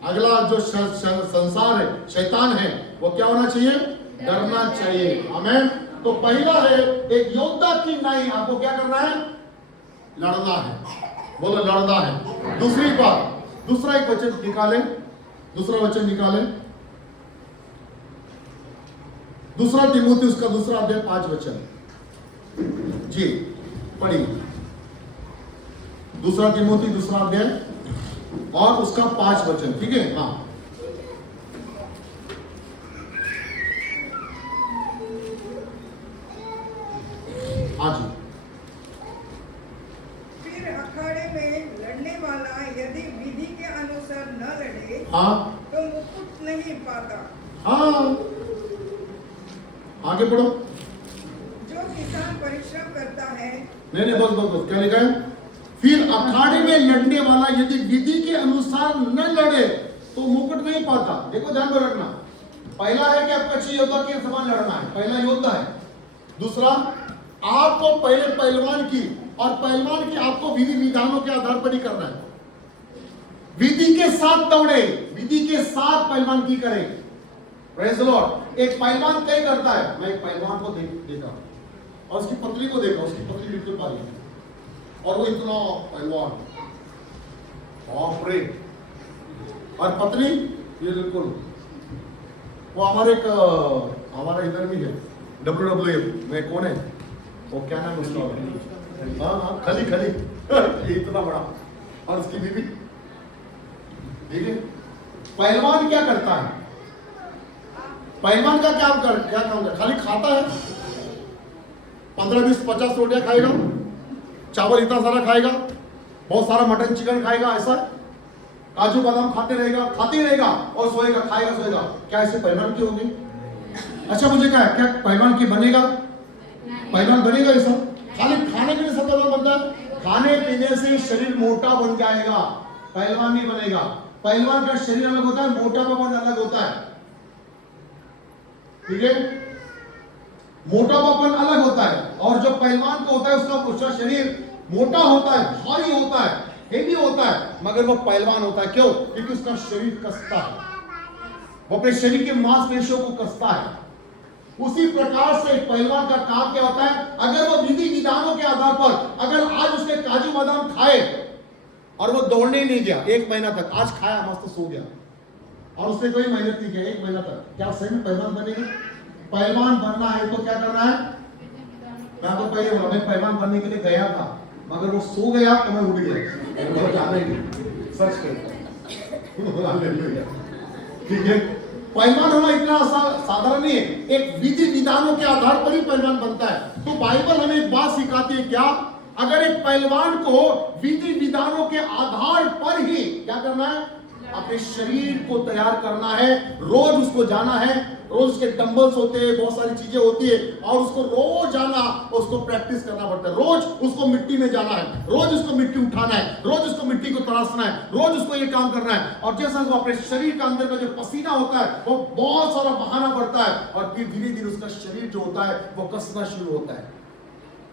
अगला जो संसार है, शैतान है, वो क्या होना चाहिए? डरना चाहिए। आमीन। तो पहला है एक योद्धा की नाई, आपको क्या करना है? लड़ना है। बोलो लड़ना है। दूसरी बात, दूसरा एक वचन निकालें, दूसरा वचन निकालें। दूसरा तिमोथी उसका दूसरा अध्याय 5 वचन जी पढ़िए। दूसरा तिमोथी दूसरा अध्याय और उसका 5 वचन, ठीक है? हाँ, हाँ जी। फिर अखाड़े में लड़ने वाला यदि विधि के अनुसार न लड़े, हाँ, तो मुकुट नहीं पाता। हाँ, आगे पढ़ो। जो किसान परिश्रम करता है, नहीं बस क्या लिखा है? फिर अखाड़े में लड़ने वाला यदि विधि के अनुसार न लड़े तो मुकुट नहीं पाता। देखो ध्यान में रखना, पहला है कि आपको अच्छी योद्धा के समान लड़ना है, पहला योद्धा है। दूसरा, आपको पहले पहलवान की, और पहलवान की आपको विधि विधानों के आधार पर ही करना है। विधि के साथ दौड़े, विधि के साथ पहलवान की करे। Praise the Lord. एक पहलवान क्या करता है? मैं एक पहलवान को देखा और उसकी पत्नी को देखा, उसकी पत्नी बिल्कुल बारीक है और वो इतना पहलवान, बाप रे, और पत्नी ये बिल्कुल। वो हमारा इधर भी है WWE में, कौन है वो, क्या नाम उसका? हाँ, खली इतना बड़ा, और उसकी बीवी। ठीक है, पहलवान क्या करता है? पहलवान का क्या काम कर, खाली खाता है? 15, 20, 50 रोटियां खाएगा, चावल इतना सारा खाएगा, बहुत सारा मटन चिकन खाएगा, ऐसा काजू बादाम खाते ही रहेगा और सोएगा, खाएगा सोएगा। क्या ऐसे पहलवान की होगी? अच्छा मुझे क्या पहलवान की बनेगा? पहलवान बनेगा ऐसा? खाली खाने के लिए सब पहलवान बनता है? खाने पीने से शरीर मोटा बन जाएगा, पहलवान नहीं बनेगा। पहलवान का शरीर अलग होता है, मोटापापन अलग होता है, ठीक है? मोटापापन अलग होता है और जो पहलवान को होता है उसका शरीर मोटा होता है, भारी होता है, हेवी होता है, मगर वो पहलवान होता है। क्यों? क्योंकि उसका शरीर कसता है, वो अपने शरीर के मांसपेशियों को कसता है। उसी प्रकार से एक पहलवान का काम क्या होता है? अगर वो विधि विधानों के आधार पर अगर आज उसने काजू बादाम खाए और वो दौड़ने ही नहीं गया 1 महीना तक, आज खाया मस्त सो गया और उसने कोई मेहनत नहीं किया 1 महीना तक, क्या सही में पहलवान बनेगा? पहलवान बनना है तो क्या करना है? मैं आपको पहले बोला, मैं पहलवान बनने के लिए गया था, मगर वो सो गया तो मैं उठ गया, जाने सच करता, ठीक है? पहलवान होना इतना साधारण नहीं है, एक विधि विधानों के आधार पर ही पहलवान बनता है। तो बाइबल हमें एक बात सिखाती है, क्या? अगर एक पहलवान को विधि विधानों के आधार पर ही क्या करना है? अपने शरीर को तैयार करना है, रोज उसको जाना है, रोज उसके डंबल्स होते हैं, बहुत सारी चीजें होती है और उसको रोज जाना, उसको प्रैक्टिस करना पड़ता है। रोज उसको मिट्टी में जाना है, रोज उसको मिट्टी उठाना है, रोज उसको मिट्टी को तराशना है, रोज उसको ये काम करना है। और जैसा वो अपने शरीर के अंदर का जो पसीना होता है वो बहुत सारा बहाना पड़ता है और फिर धीरे धीरे उसका शरीर जो होता है वो कसना शुरू होता है।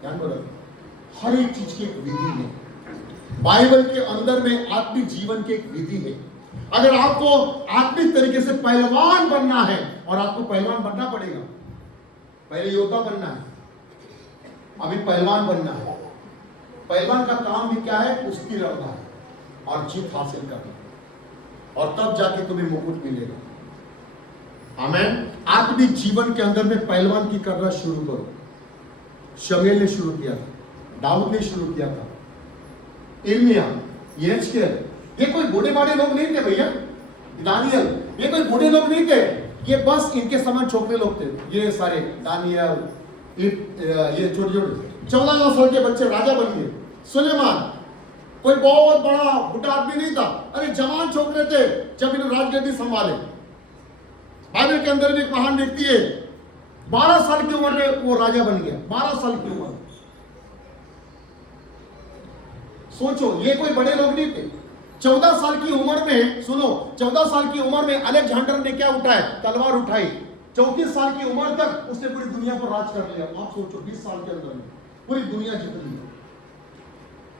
ध्यान में रखो, हर एक चीज की एक विधि है। बाइबल के अंदर में आत्मिक जीवन की एक विधि है। अगर आपको आत्मिक तरीके से पहलवान बनना है, और आपको पहलवान बनना पड़ेगा, पहले योद्धा बनना है, अभी पहलवान बनना है। पहलवान का काम भी क्या है? कुश्ती लड़ना है और जीत हासिल करना, और तब जाके तुम्हें मुकुट मिलेगा। आमीन। आत्मिक जीवन के अंदर में पहलवान की करना शुरू करो। शमूएल ने शुरू किया था, दाऊद ने शुरू किया था, यिर्मयाह, यहेजकेल, ये कोई बूढ़े बाड़े लोग नहीं थे भैया। दानियल, ये कोई बूढ़े लोग नहीं थे, ये बस इनके समान छोकरे लोग थे। ये सारे दानियल, ये छोटे छोटे 14 साल के बच्चे राजा बन गए। सुलेमान कोई बहुत बड़ा बूढ़ा आदमी नहीं था, अरे जवान छोकरे थे जब इन्होंने राजगद्दी संभाले। बाइबल के अंदर भी एक महान व्यक्ति है, 12 साल की उम्र में वो राजा बन गया। 12 साल की उम्र, सोचो, ये कोई बड़े लोग नहीं थे। 14 साल की उम्र में, सुनो, 14 साल की उम्र में अलेक्जेंडर ने क्या उठाया? तलवार उठाई। 34 साल की उम्र तक उसने पूरी दुनिया पर राज कर लिया। आप सोचो, 20 साल के अंदर में पूरी दुनिया जीत ली।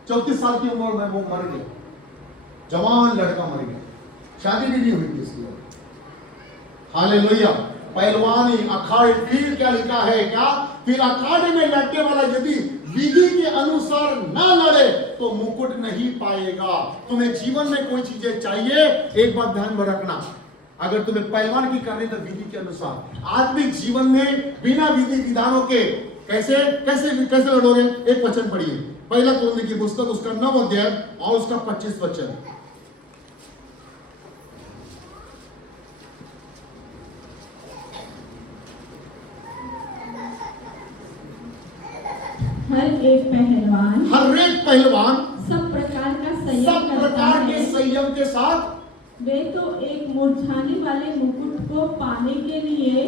34 साल की उम्र में वो मर गया, जवान लड़का मर गया, शादी भी नहीं हुई थी इसकी। हालेलुया। पहलवानी अखाड़े, फिर क्या लिखा है? क्या? फिर अखाड़े में लड़ने वाला यदि विधि के अनुसार ना लड़े तो मुकुट नहीं पाएगा। तुम्हें जीवन में कोई चीजें चाहिए, एक बात ध्यान में रखना, अगर तुम्हें पहलवान की करनी तो विधि के अनुसार। आत्मिक जीवन में बिना विधि विधानों के कैसे कैसे कैसे लड़ोगे? एक वचन पढ़िए, पहला कोरिन्थियों की पुस्तक, उसका 9 अध्याय और उसका 25 वचन। हर एक पहलवान सब प्रकार के संयम के साथ वे तो एक मुरझाने वाले मुकुट को पाने के लिए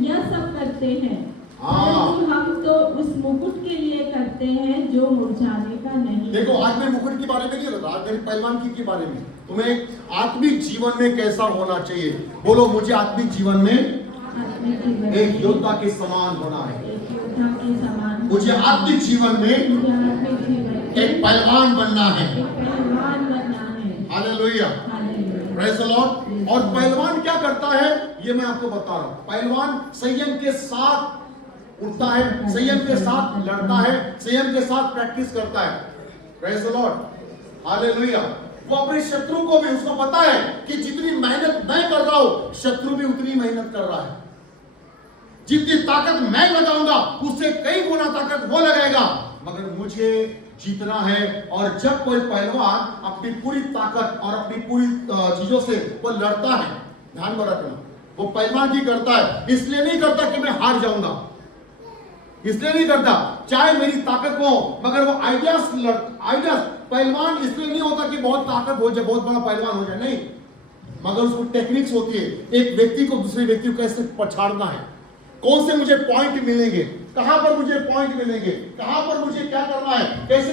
यह सब करते हैं, परंतु हम तो उस मुकुट के लिए करते हैं जो मुरझाने का नहीं। देखो, आज मैं मुकुट के बारे में नहीं बता, आज मेरी पहलवान की बारे में। तुम्हें आत्मिक जीवन में कैसा होना चाहिए? बोलो, मुझे आत्मिक जीवन में एक योद्धा के समान होना है। मुझे आत्मिक जीवन में एक पहलवान बनना है। Hallelujah, praise the Lord. और पहलवान क्या करता है ये मैं आपको बता रहा हूं। पहलवान संयम के साथ उठता है, संयम के साथ लड़ता है, संयम के साथ प्रैक्टिस करता है। Praise the Lord, hallelujah. वो अपने शत्रु को भी, उसको पता है कि जितनी मेहनत मैं कर रहा हूं, शत्रु भी उतनी मेहनत कर रहा है। जितनी ताकत मैं लगाऊंगा उससे कई गुना ताकत वो लगाएगा, मगर मुझे जीतना है। और जब कोई पहलवान अपनी पूरी ताकत और अपनी पूरी चीजों से वो लड़ता है, ध्यान में रखना, वो पहलवान की करता है, इसलिए नहीं करता कि मैं हार जाऊंगा। इसलिए नहीं करता चाहे मेरी ताकत हो, मगर वो आइडियाज पहलवान इसलिए नहीं होता कि बहुत ताकत हो जाए, बहुत बड़ा पहलवान हो जाए, नहीं, मगर उसको टेक्निक्स होती है, एक व्यक्ति को दूसरे व्यक्ति को कैसे पछाड़ना है, कौन से मुझे पॉइंट मिलेंगे, कहां पर मुझे पॉइंट मिलेंगे, कहां पर मुझे क्या करना है, कैसे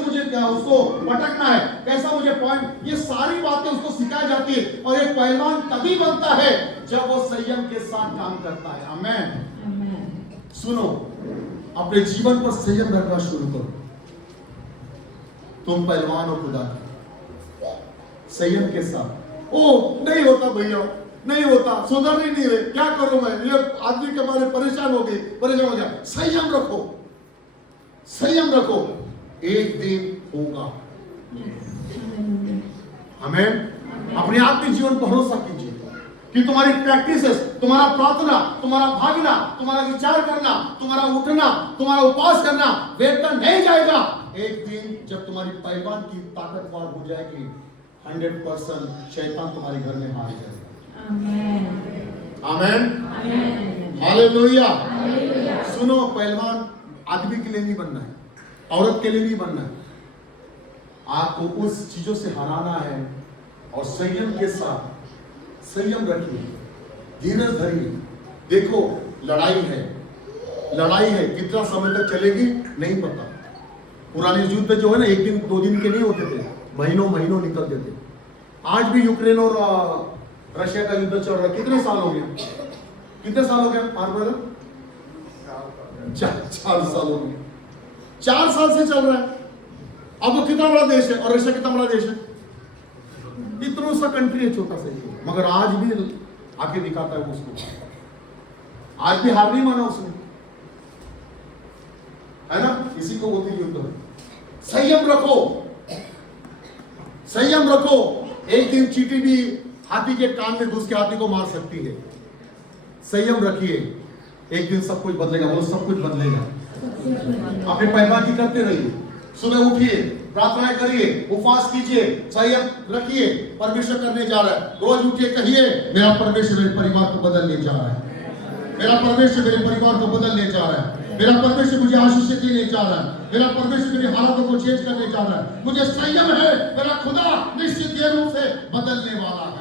मुझे उसको पटकना है, कैसा मुझे पॉइंट, ये सारी बातें उसको सिखाई जाती है। और एक पहलवान तभी बनता है जब वो संयम के साथ काम करता है। आमीन। सुनो, अपने जीवन पर संयम रखना शुरू करो। तुम पहलवान हो खुदा के, संयम के साथ। ओ नहीं होता भैया, नहीं होता, सुधर ही नहीं रहे, क्या करूं मैं, ये आदमी के बारे परेशान हो गया। संयम रखो, संयम रखो, एक दिन होगा। आमीन। अपने आत्मिक जीवन पर भरोसा कीजिए कि तुम्हारी प्रैक्टिसेस, तुम्हारा प्रार्थना, तुम्हारा भागना, तुम्हारा विचार करना, तुम्हारा उठना, तुम्हारा उपवास करना व्यर्थ नहीं जाएगा। एक दिन जब तुम्हारी पहलवान की ताकतवर हो जाएगी, 100% शैतान तुम्हारे घर में हार जाएगा। आमीन। हालेलुया। सुनो, पहलवान आदमी के लिए नहीं बनना है, औरत के लिए नहीं बनना है, आपको उस चीजों से हराना है। और संयम के साथ संयम रखिए, धीरज धरिए। देखो, लड़ाई है, कितना समय तक चलेगी नहीं पता। पुराने युद्ध जो है ना, एक दिन 2 दिन के नहीं होते थे, महीनों निकलते थे। आज भी यूक्रेन और रशिया का युद्ध चल रहा है। कितने साल हो गए? 4 साल हो गए। 4 साल से चल रहा है। अब वो कितना बड़ा देश है, और रशिया कितना बड़ा देश है, इतना सा कंट्री है, छोटा सा, मगर आज भी आके दिखाता है उसको। आज भी हार नहीं माना उसने, है ना? इसी को बोलते युद्ध है। संयम रखो। एक दिन चींटी भी हाथी के कान में घुस के हाथी को मार सकती है। संयम रखिए, एक दिन सब कुछ बदलेगा, वो सब कुछ बदलेगा। अपने पहलवानी करते रहिए, सुबह उठिए, प्रार्थना करिए, उपवास कीजिए, संयम रखिए। परमेश्वर करने जा रहा है। रोज उठिए, कहिए, मेरा परमेश्वर मेरे परिवार को बदलने जा रहा है, मेरा परमेश्वर मेरे परिवार को बदलने जा रहा है, मेरा परमेश्वर मुझे आशीष देने जा रहा है, मेरा परमेश्वर मेरे हालातों को चेंज करने जा रहा है, मुझे संयम है, मेरा खुदा निश्चित रूप से बदलने वाला है।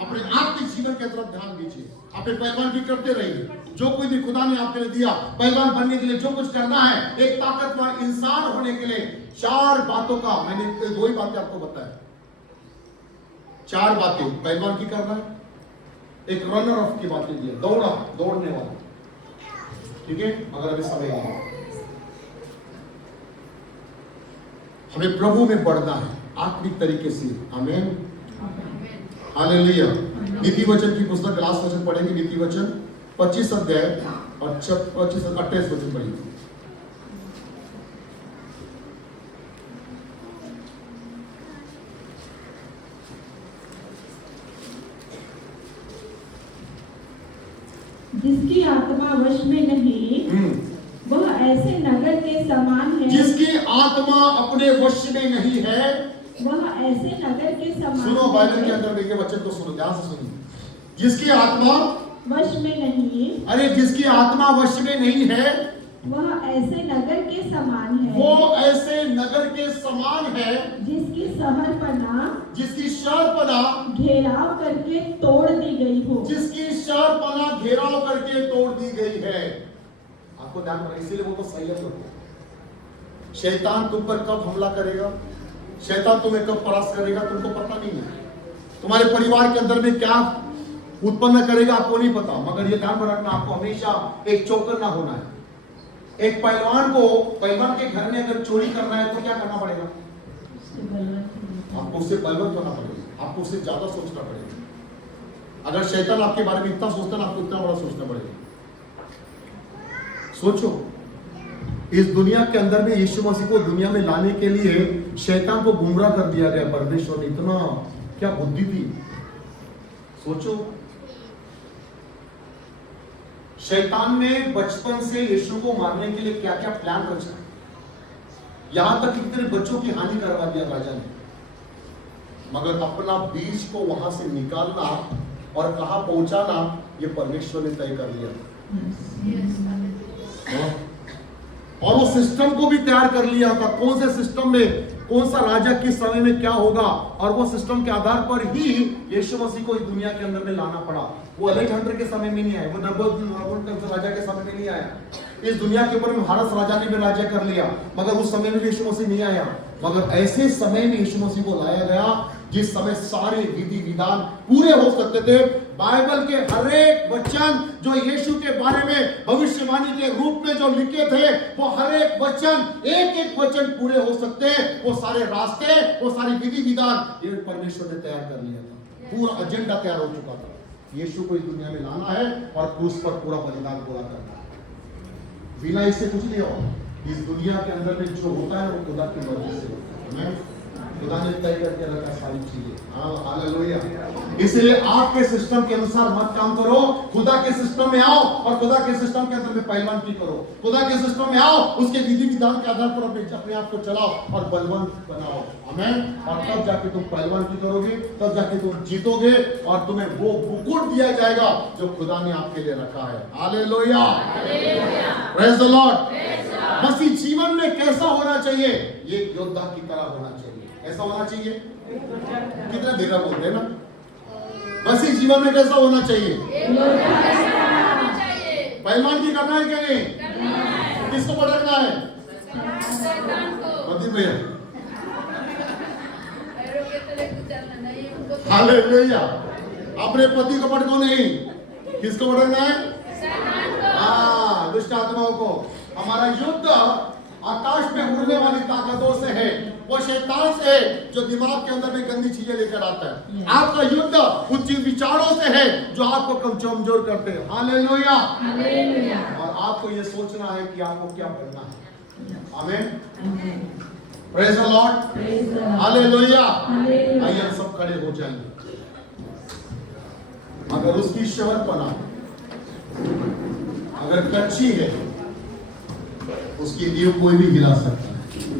अपने आत्मिक जीवन की तरफ ध्यान दीजिए, अपने पहलवान भी करते रहिए। जो कोई भी खुदा ने आपके लिए दिया, पहलवान बनने के लिए जो कुछ करना है, एक ताकतवर इंसान होने के लिए 4 बातों का, मैंने 2 ही बातें आपको बताया। 4 बातें पहलवान की करना है, एक रनर अप की बातें दी, दौड़ने वाला, ठीक है? मगर अभी समय नहीं, हमें प्रभु में बढ़ना है आत्मिक तरीके से। आमीन। हालेलुया। नीति वचन की पुस्तक लास्ट वचन पढ़ेंगे, नीति वचन 25 अध्याय और 28 वचन पढ़ेंगे। जिसकी आत्मा वश में नहीं, वह ऐसे नगर के समान है। जिसकी आत्मा अपने वश में नहीं है, वह ऐसे नगर के समान। सुनो, बाइबल के अंदर देखे वचन को सुनो, ध्यान से सुनिए। जिसकी आत्मा वश में नहीं, अरे जिसकी आत्मा वश में नहीं है, वह ऐसे नगर के समान है। वो ऐसे नगर के समान है जिसकी शहरपना घेराव करके तोड़ दी गई हो। जिसकी शहरपना घेराव करके तोड़ दी गई है। आपको ध्यान रखना, इसीलिए वो तो संयम रखो। शैतान तुम पर कब हमला करेगा, शैतान तुम्हें कब परास्त करेगा, तुमको पता नहीं है। तुम्हारे परिवार के अंदर में क्या उत्पन्न करेगा आपको नहीं पता, मगर ये ध्यान रखना, आपको हमेशा एक चौकन्ना होना है। एक पहलवान के घर में अगर चोरी करना है तो क्या करना पड़ेगा? आपको उससे बलवंत होना पड़ेगा, आपको उससे ज्यादा सोचना पड़ेगा। अगर शैतान आपके बारे में इतना सोचता है, आपको इतना बड़ा सोचना पड़ेगा। सोचो, इस दुनिया के अंदर में यीशु मसीह को दुनिया में लाने के लिए शैतान को गुमराह कर दिया गया। परमेश्वर ने इतना क्या बुद्धि थी, सोचो। शैतान ने बचपन से यीशु को मारने के लिए क्या क्या प्लान रचा, यहां तक कि कितने बच्चों की हानि करवा दिया राजा ने, मगर अपना बीज को वहां से निकालना और कहां पहुंचाना ये परमेश्वर ने तय कर लिया। और वो सिस्टम को भी तैयार कर लिया था, कौन से सिस्टम में कौन सा राजा किस समय में क्या होगा, और वो सिस्टम के आधार पर ही यीशु मसीह को इस दुनिया के अंदर में लाना पड़ा। वो अलेक्जेंडर के समय में नहीं आया, वो नबूकदनेस्सर राजा के समय में नहीं आया। इस दुनिया के ऊपर में हारस राजा ने भी राज्य कर लिया, मगर उस समय में यीशु मसीह नहीं आया। मगर ऐसे समय में यीशु मसीह को लाया गया जिस समय सारे विधि विधान पूरे हो सकते थे। बाइबल के हर एक वचन जो यीशु के बारे में भविष्यवाणी के रूप में जो लिखे थे, वो हर एक वचन एक एक वचन पूरे हो सकते हैं। वो सारे रास्ते, वो सारी विधि विधान ये परमेश्वर ने तैयार कर लिया था, पूरा एजेंडा तैयार हो चुका था। यीशु को इस दुनिया में लाना है और क्रूस पर पूरा बलिदान पूरा करना है। बिना इससे कुछ नहीं होगा। इस दुनिया के अंदर में जो होता है वो खुदा की मर्जी से होता है। खुदा ने तय करके रखा सारी चीजें। हालेलुया। इसलिए आपके सिस्टम के अनुसार मत काम करो, खुदा के सिस्टम में आओ और खुदा के सिस्टम के अंदर में पहलवान की करो। खुदा के सिस्टम में आओ, उसके विधि विधान के आधार पर अपने आप को चलाओ और बलवंत बनाओ। आमीन। और तब जाके तुम पहलवान की करोगे, तब जाके तुम जीतोगे और तुम्हें वो मुकुट दिया जाएगा जो खुदा ने आपके लिए रखा है। हालेलुया। Praise the Lord. मसीह जीवन में कैसा होना चाहिए? ये योद्धा की तरह होना चाहिए। कैसा होना चाहिए? कितने धीरे बोलते हैं ना। मसीह जीवन में कैसा होना चाहिए? पहलवान की करना है क्या नहीं? किसको पटकना है? प्रदीप भैया। हालेलुया। अपने पति को पटको नहीं, किसको पटकना है? हाँ, दुष्ट आत्माओं को। हमारा युद्ध आकाश में उड़ने वाली ताकतों से है, वो शैतान से है जो दिमाग के अंदर में गंदी चीजें लेकर आता है। आपका युद्ध उच्च विचारों से है जो आपको कमजोर करते हैं। हालेलुया। और आपको ये सोचना है कि आपको क्या करना है। आमीन। Praise the Lord. हालेलुया। आइए हम सब खड़े हो जाएंगे। अगर उसकी शहरपना अगर कच्ची है, उसकी नींव कोई भी हिला सकता है।